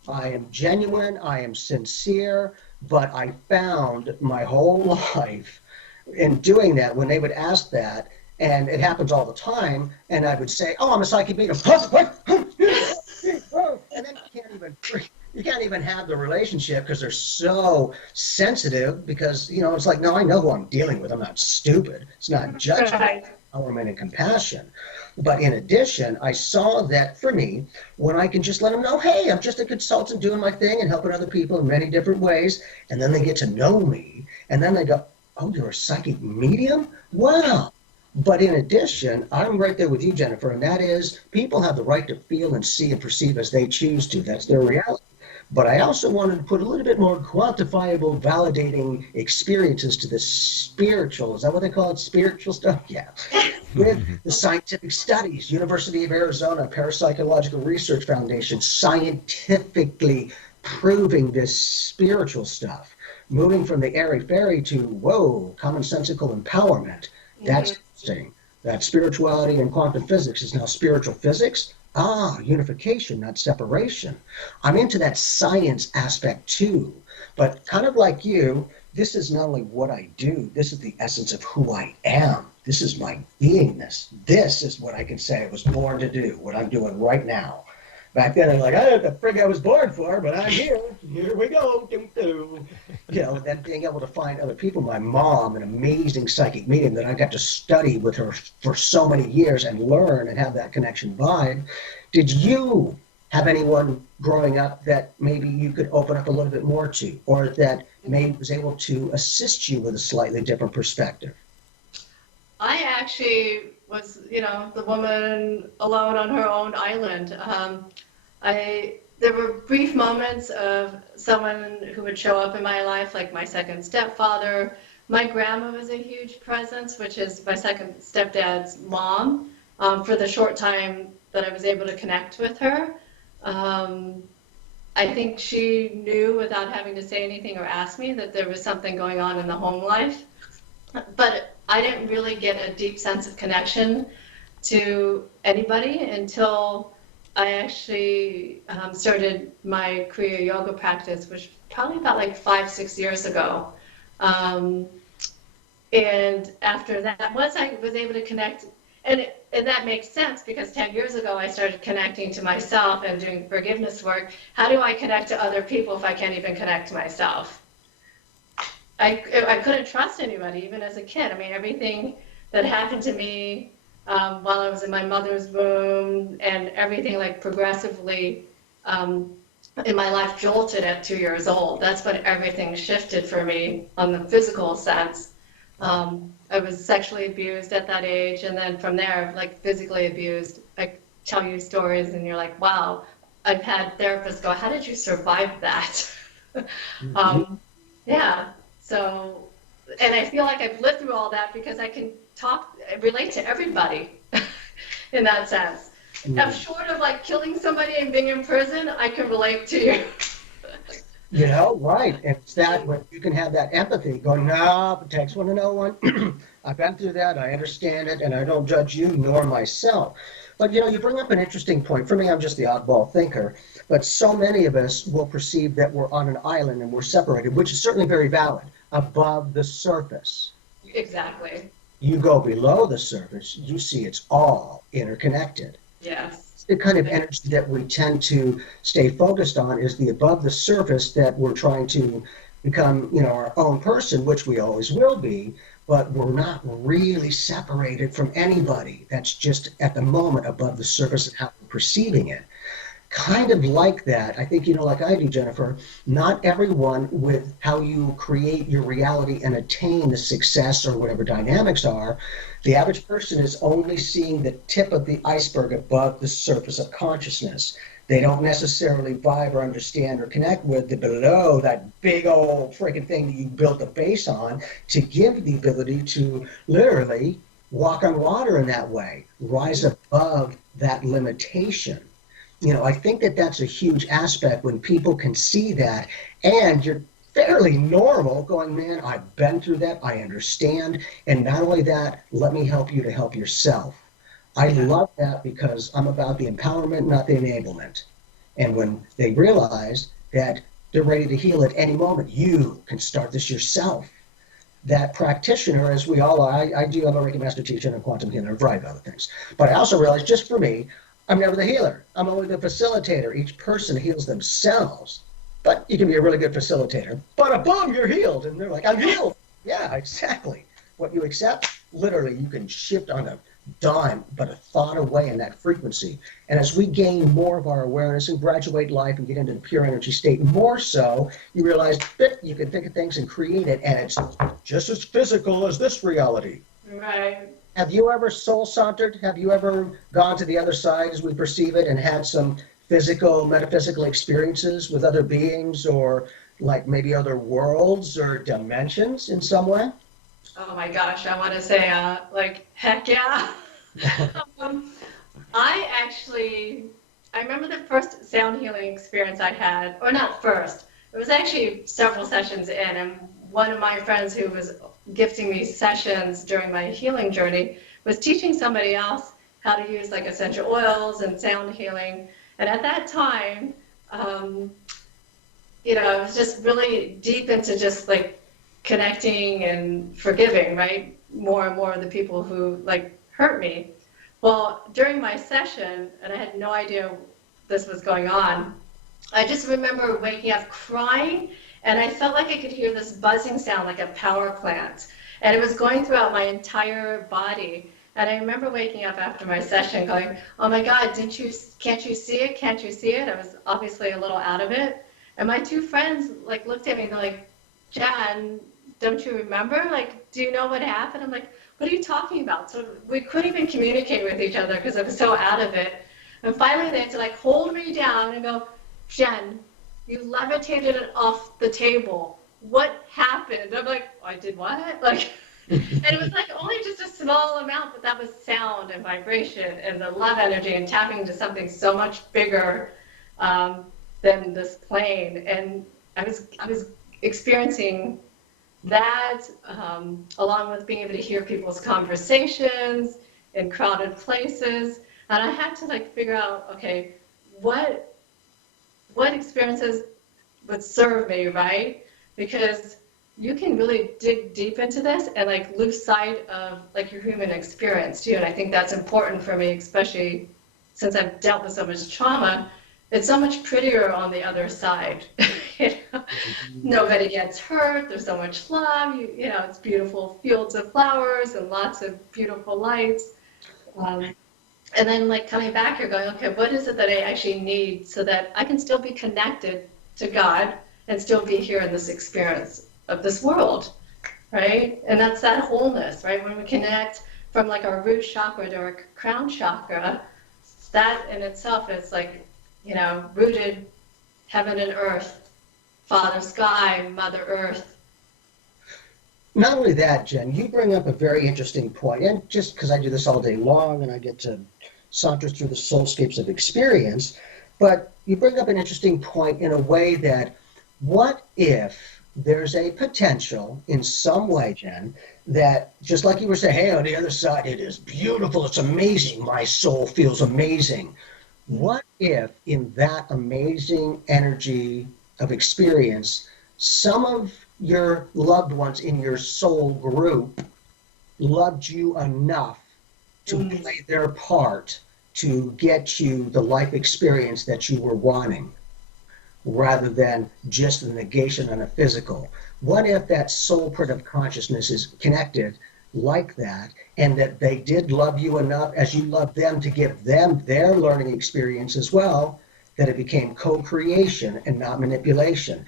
I am genuine, I am sincere, but I found my whole life in doing that, when they would ask that, and it happens all the time, and I would say, oh, I'm a psychic medium. And then you can't even have the relationship because they're so sensitive, because, you know, it's like, no, I know who I'm dealing with. I'm not stupid. It's not judgment, empowerment, and compassion. But in addition, I saw that for me, when I can just let them know, hey, I'm just a consultant doing my thing and helping other people in many different ways, and then they get to know me, and then they go, oh, you're a psychic medium? Wow. But in addition, I'm right there with you, Jennifer, and that is, people have the right to feel and see and perceive as they choose to. That's their reality. But I also wanted to put a little bit more quantifiable, validating experiences to the spiritual, is that what they call it, spiritual stuff? Yeah. With the scientific studies, University of Arizona Parapsychological Research Foundation, scientifically proving this spiritual stuff, moving from the airy-fairy to, whoa, commonsensical empowerment. That's interesting. That spirituality and quantum physics is now spiritual physics. Unification, not separation. I'm into that science aspect too, but kind of like you, this is not only what I do, this is the essence of who I am. This is my beingness. This is what I can say I was born to do, what I'm doing right now. Back then, I'm like, I don't know what the frig I was born for, but I'm here. Here we go. You know, then being able to find other people. My mom, an amazing psychic medium that I got to study with her for so many years and learn and have that connection vibe. Did you have anyone growing up that maybe you could open up a little bit more to, or that maybe was able to assist you with a slightly different perspective? I actually was, you know, the woman alone on her own island. There were brief moments of someone who would show up in my life, like my second stepfather. My grandma was a huge presence, which is my second stepdad's mom, for the short time that I was able to connect with her. I think she knew without having to say anything or ask me that there was something going on in the home life. But I didn't really get a deep sense of connection to anybody until I actually started my Kriya yoga practice, which probably about like 5-6 years ago. And after that, once I was able to connect, and that makes sense because 10 years ago I started connecting to myself and doing forgiveness work. How do I connect to other people if I can't even connect to myself? I couldn't trust anybody, even as a kid. I mean, everything that happened to me while I was in my mother's womb, and everything like progressively in my life jolted at 2 years old. That's when everything shifted for me on the physical sense. I was sexually abused at that age, and then from there, like physically abused. I tell you stories and you're like, wow, I've had therapists go, how did you survive that? Yeah. So, and I feel like I've lived through all that because I can relate to everybody in that sense. Now, short of like killing somebody and being in prison, I can relate to you. You know, right. And it's that when you can have that empathy going, no, it takes one to know one. I've been through that. I understand it. And I don't judge you nor myself. But, you know, you bring up an interesting point. For me, I'm just the oddball thinker. But so many of us will perceive that we're on an island and we're separated, which is certainly very valid, above the surface. Exactly. You go below the surface, you see it's all interconnected. Yes. The kind of energy that we tend to stay focused on is the above the surface that we're trying to become, you know, our own person, which we always will be, but we're not really separated from anybody. That's just at the moment above the surface and how we're perceiving it. Kind of like that, I think, you know, like I do, Jennifer, not everyone with how you create your reality and attain the success or whatever dynamics are, the average person is only seeing the tip of the iceberg above the surface of consciousness. They don't necessarily vibe or understand or connect with the below, that big old freaking thing that you built a base on to give the ability to literally walk on water in that way, rise above that limitation. You know, I think that that's a huge aspect when people can see that, and you're fairly normal going, man, I've been through that, I understand, and not only that, let me help you to help yourself. I love that because I'm about the empowerment, not the enablement. And when they realize that they're ready to heal at any moment, you can start this yourself. That practitioner, as we all are, I do have a Reiki master teacher and a quantum healer and a variety of other things. But I also realize, just for me, I'm never the healer. I'm only the facilitator. Each person heals themselves. But you can be a really good facilitator. But boom, you're healed. And they're like, I'm healed. Yeah, exactly. What you accept, literally, you can shift on a dime, but a thought away in that frequency. And as we gain more of our awareness and graduate life and get into the pure energy state more so, you realize that you can think of things and create it, and it's just as physical as this reality. Right. Have you ever soul sauntered? Have you ever gone to the other side as we perceive it and had some physical, metaphysical experiences with other beings or like maybe other worlds or dimensions in some way? Oh my gosh, I want to say like, heck yeah. I remember the first sound healing experience I had, or not first, it was actually several sessions in, and one of my friends who was gifting me sessions during my healing journey was teaching somebody else how to use like essential oils and sound healing. And at that time, you know, I was just really deep into just like connecting and forgiving, right? More and more of the people who like hurt me. Well, during my session, and I had no idea this was going on, I just remember waking up crying, and I felt like I could hear this buzzing sound like a power plant. And it was going throughout my entire body. And I remember waking up after my session going, oh my God, can't you see it? Can't you see it? I was obviously a little out of it. And my two friends like looked at me and they're like, Jen, don't you remember? Like, do you know what happened? I'm like, what are you talking about? So we couldn't even communicate with each other because I was so out of it. And finally they had to like hold me down and go, Jen, you levitated it off the table. What happened? I'm like, I did what? Like, and it was like only just a small amount, but that was sound and vibration and the love energy and tapping into something so much bigger than this plane. And I was experiencing that along with being able to hear people's conversations in crowded places. And I had to like figure out, okay, what experiences would serve me, right? Because you can really dig deep into this and like lose sight of like your human experience too. And I think that's important for me, especially since I've dealt with so much trauma. It's so much prettier on the other side. You know? Nobody gets hurt. There's so much love. You know, it's beautiful fields of flowers and lots of beautiful lights. And then like coming back, you're going, okay, what is it that I actually need so that I can still be connected to God and still be here in this experience of this world, right? And that's that wholeness, right? When we connect from like our root chakra to our crown chakra, that in itself is like rooted heaven and earth, Father Sky, Mother Earth. Not only that, Jen, you bring up a very interesting point, and just because I do this all day long and I get to saunter through the soulscapes of experience, but you bring up an interesting point in a way that, what if there's a potential in some way, Jen, that just like you were saying, hey, on the other side, it is beautiful, it's amazing, my soul feels amazing. What if in that amazing energy of experience, some of your loved ones in your soul group loved you enough to play their part to get you the life experience that you were wanting, rather than just the negation on a physical? What if that soul part of consciousness is connected like that, and that they did love you enough as you loved them to give them their learning experience as well, that it became co-creation and not manipulation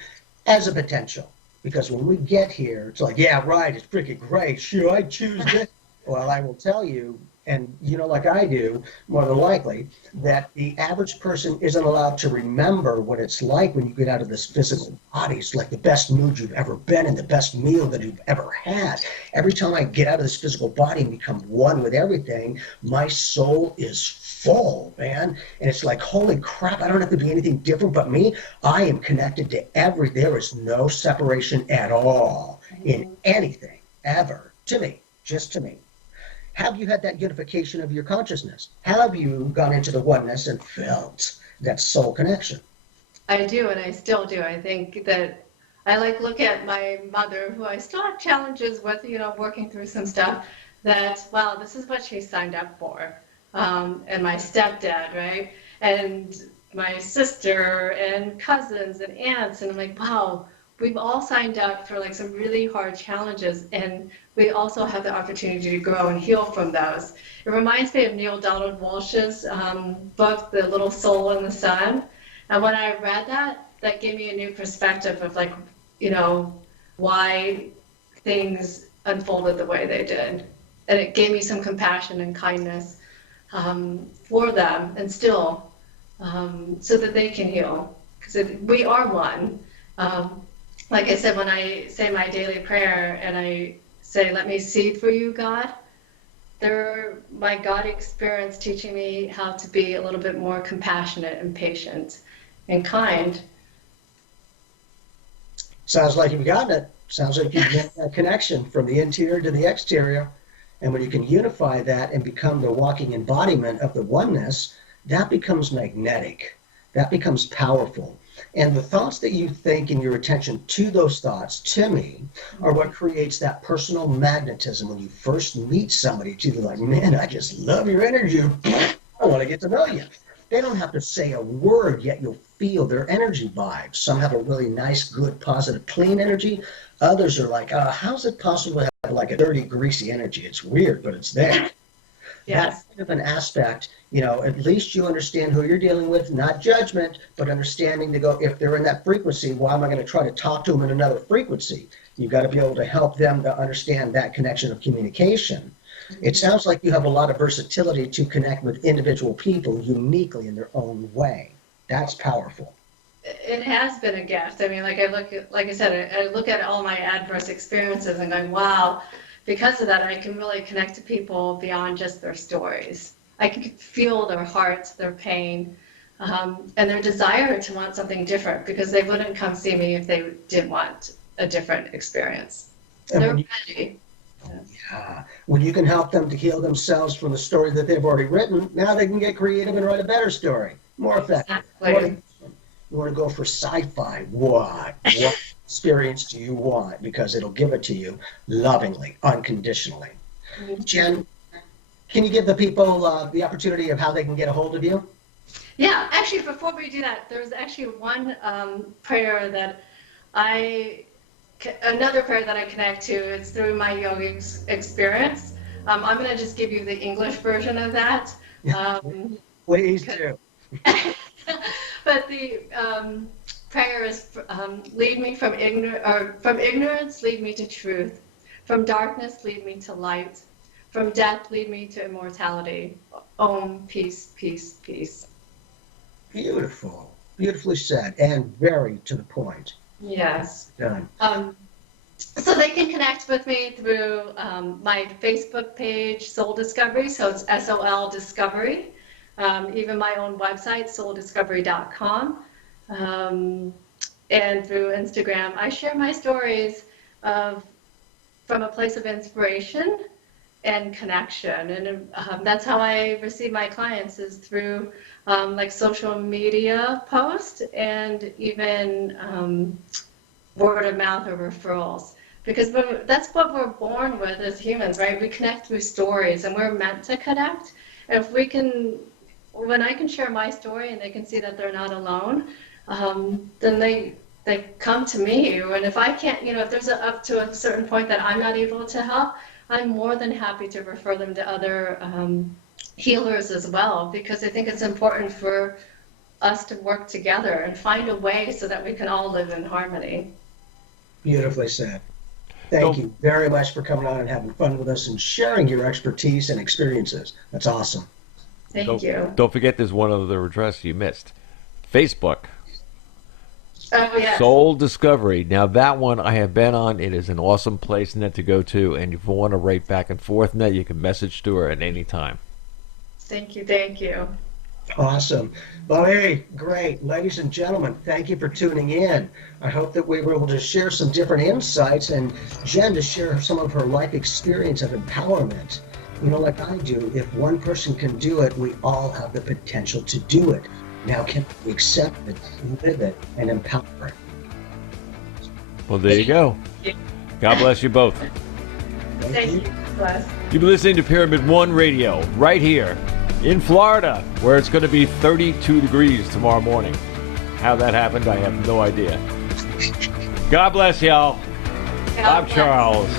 as a potential? Because when we get here, it's like, yeah, right, it's freaking great. Should I choose this? Well, I will tell you, and like I do, more than likely, that the average person isn't allowed to remember what it's like when you get out of this physical body. It's like the best mood you've ever been in, the best meal that you've ever had. Every time I get out of this physical body and become one with everything, my soul is full, man. And it's like, holy crap, I don't have to be anything different but me. I am connected to everything. There is no separation at all in anything, ever, to me, just to me. Have you had that unification of your consciousness? Have you gone into the oneness and felt that soul connection? I do, and I still do. I think that I look at my mother, who I still have challenges with, working through some stuff, that, wow, this is what she signed up for. And my stepdad, right? And my sister and cousins and aunts. And I'm like, wow, we've all signed up for some really hard challenges, and we also have the opportunity to grow and heal from those. It reminds me of Neil Donald Walsh's book, The Little Soul in the Sun. And when I read that gave me a new perspective of why things unfolded the way they did. And it gave me some compassion and kindness for them, and still, so that they can heal. Because we are one. Like I said, when I say my daily prayer and I say, let me see through you, God, my God experience teaching me how to be a little bit more compassionate and patient and kind. Sounds like you've gotten it. Sounds like you've got that connection from the interior to the exterior. And when you can unify that and become the walking embodiment of the oneness, that becomes magnetic. That becomes powerful. And the thoughts that you think and your attention to those thoughts, to me, are what creates that personal magnetism when you first meet somebody. To be like, man, I just love your energy. I want to get to know you. They don't have to say a word, yet you'll feel their energy vibes. Some have a really nice, good, positive, clean energy. Others are like, how's it possible to have a dirty, greasy energy? It's weird, but it's there. Yes. That's kind of an aspect, at least you understand who you're dealing with, not judgment, but understanding to go, if they're in that frequency, why am I going to try to talk to them in another frequency? You've got to be able to help them to understand that connection of communication. It sounds like you have a lot of versatility to connect with individual people uniquely in their own way. That's powerful. It has been a gift. I mean, I look at all my adverse experiences and going, wow, because of that, I can really connect to people beyond just their stories. I can feel their hearts, their pain, and their desire to want something different, because they wouldn't come see me if they didn't want a different experience. They're ready. Yeah. When you can help them to heal themselves from the story that they've already written, now they can get creative and write a better story. More effective. Exactly. You want to go for sci-fi. What experience do you want? Because it'll give it to you lovingly, unconditionally. Jen, can you give the people the opportunity of how they can get a hold of you? Yeah, actually, before we do that, there's actually one prayer that another prayer that I connect to. It's through my yoga experience. I'm going to just give you the English version of that. Please do. But the prayer is, lead me from ignorance, lead me to truth. From darkness, lead me to light. From death, lead me to immortality. Om, peace, peace, peace. Beautiful. Beautifully said, and very to the point. Yes. Done. So they can connect with me through my Facebook page, Soul Discovery. So it's SOL Discovery. Even my own website, souldiscovery.com. And through Instagram, I share my stories from a place of inspiration and connection. And that's how I receive my clients, is through like social media posts and even word of mouth or referrals. Because that's what we're born with as humans, right? We connect through stories, and we're meant to connect. And if we can, when I can share my story and they can see that they're not alone, then they come to me. And if I can't, if there's up to a certain point that I'm not able to help, I'm more than happy to refer them to other healers as well, because I think it's important for us to work together and find a way so that we can all live in harmony. Beautifully said. Thank you very much for coming on and having fun with us and sharing your expertise and experiences. That's awesome. Thank you. Don't forget, there's one other address you missed. Facebook. Oh, yes. Soul Discovery. Now, that one I have been on. It is an awesome place net to go to. And if you want to write back and forth net, you can message to her at any time. Thank you. Thank you. Awesome. Well, hey, great. Ladies and gentlemen, thank you for tuning in. I hope that we were able to share some different insights, and Jen to share some of her life experience of empowerment. Like I do, if one person can do it, we all have the potential to do it. Now, can we accept it, live it, and empower it? Well, there you go. God bless you both. Thank you. Bless. You've been listening to Pyramid One Radio right here in Florida, where it's going to be 32 degrees tomorrow morning. How that happened, I have no idea. God bless y'all. I'm Charles.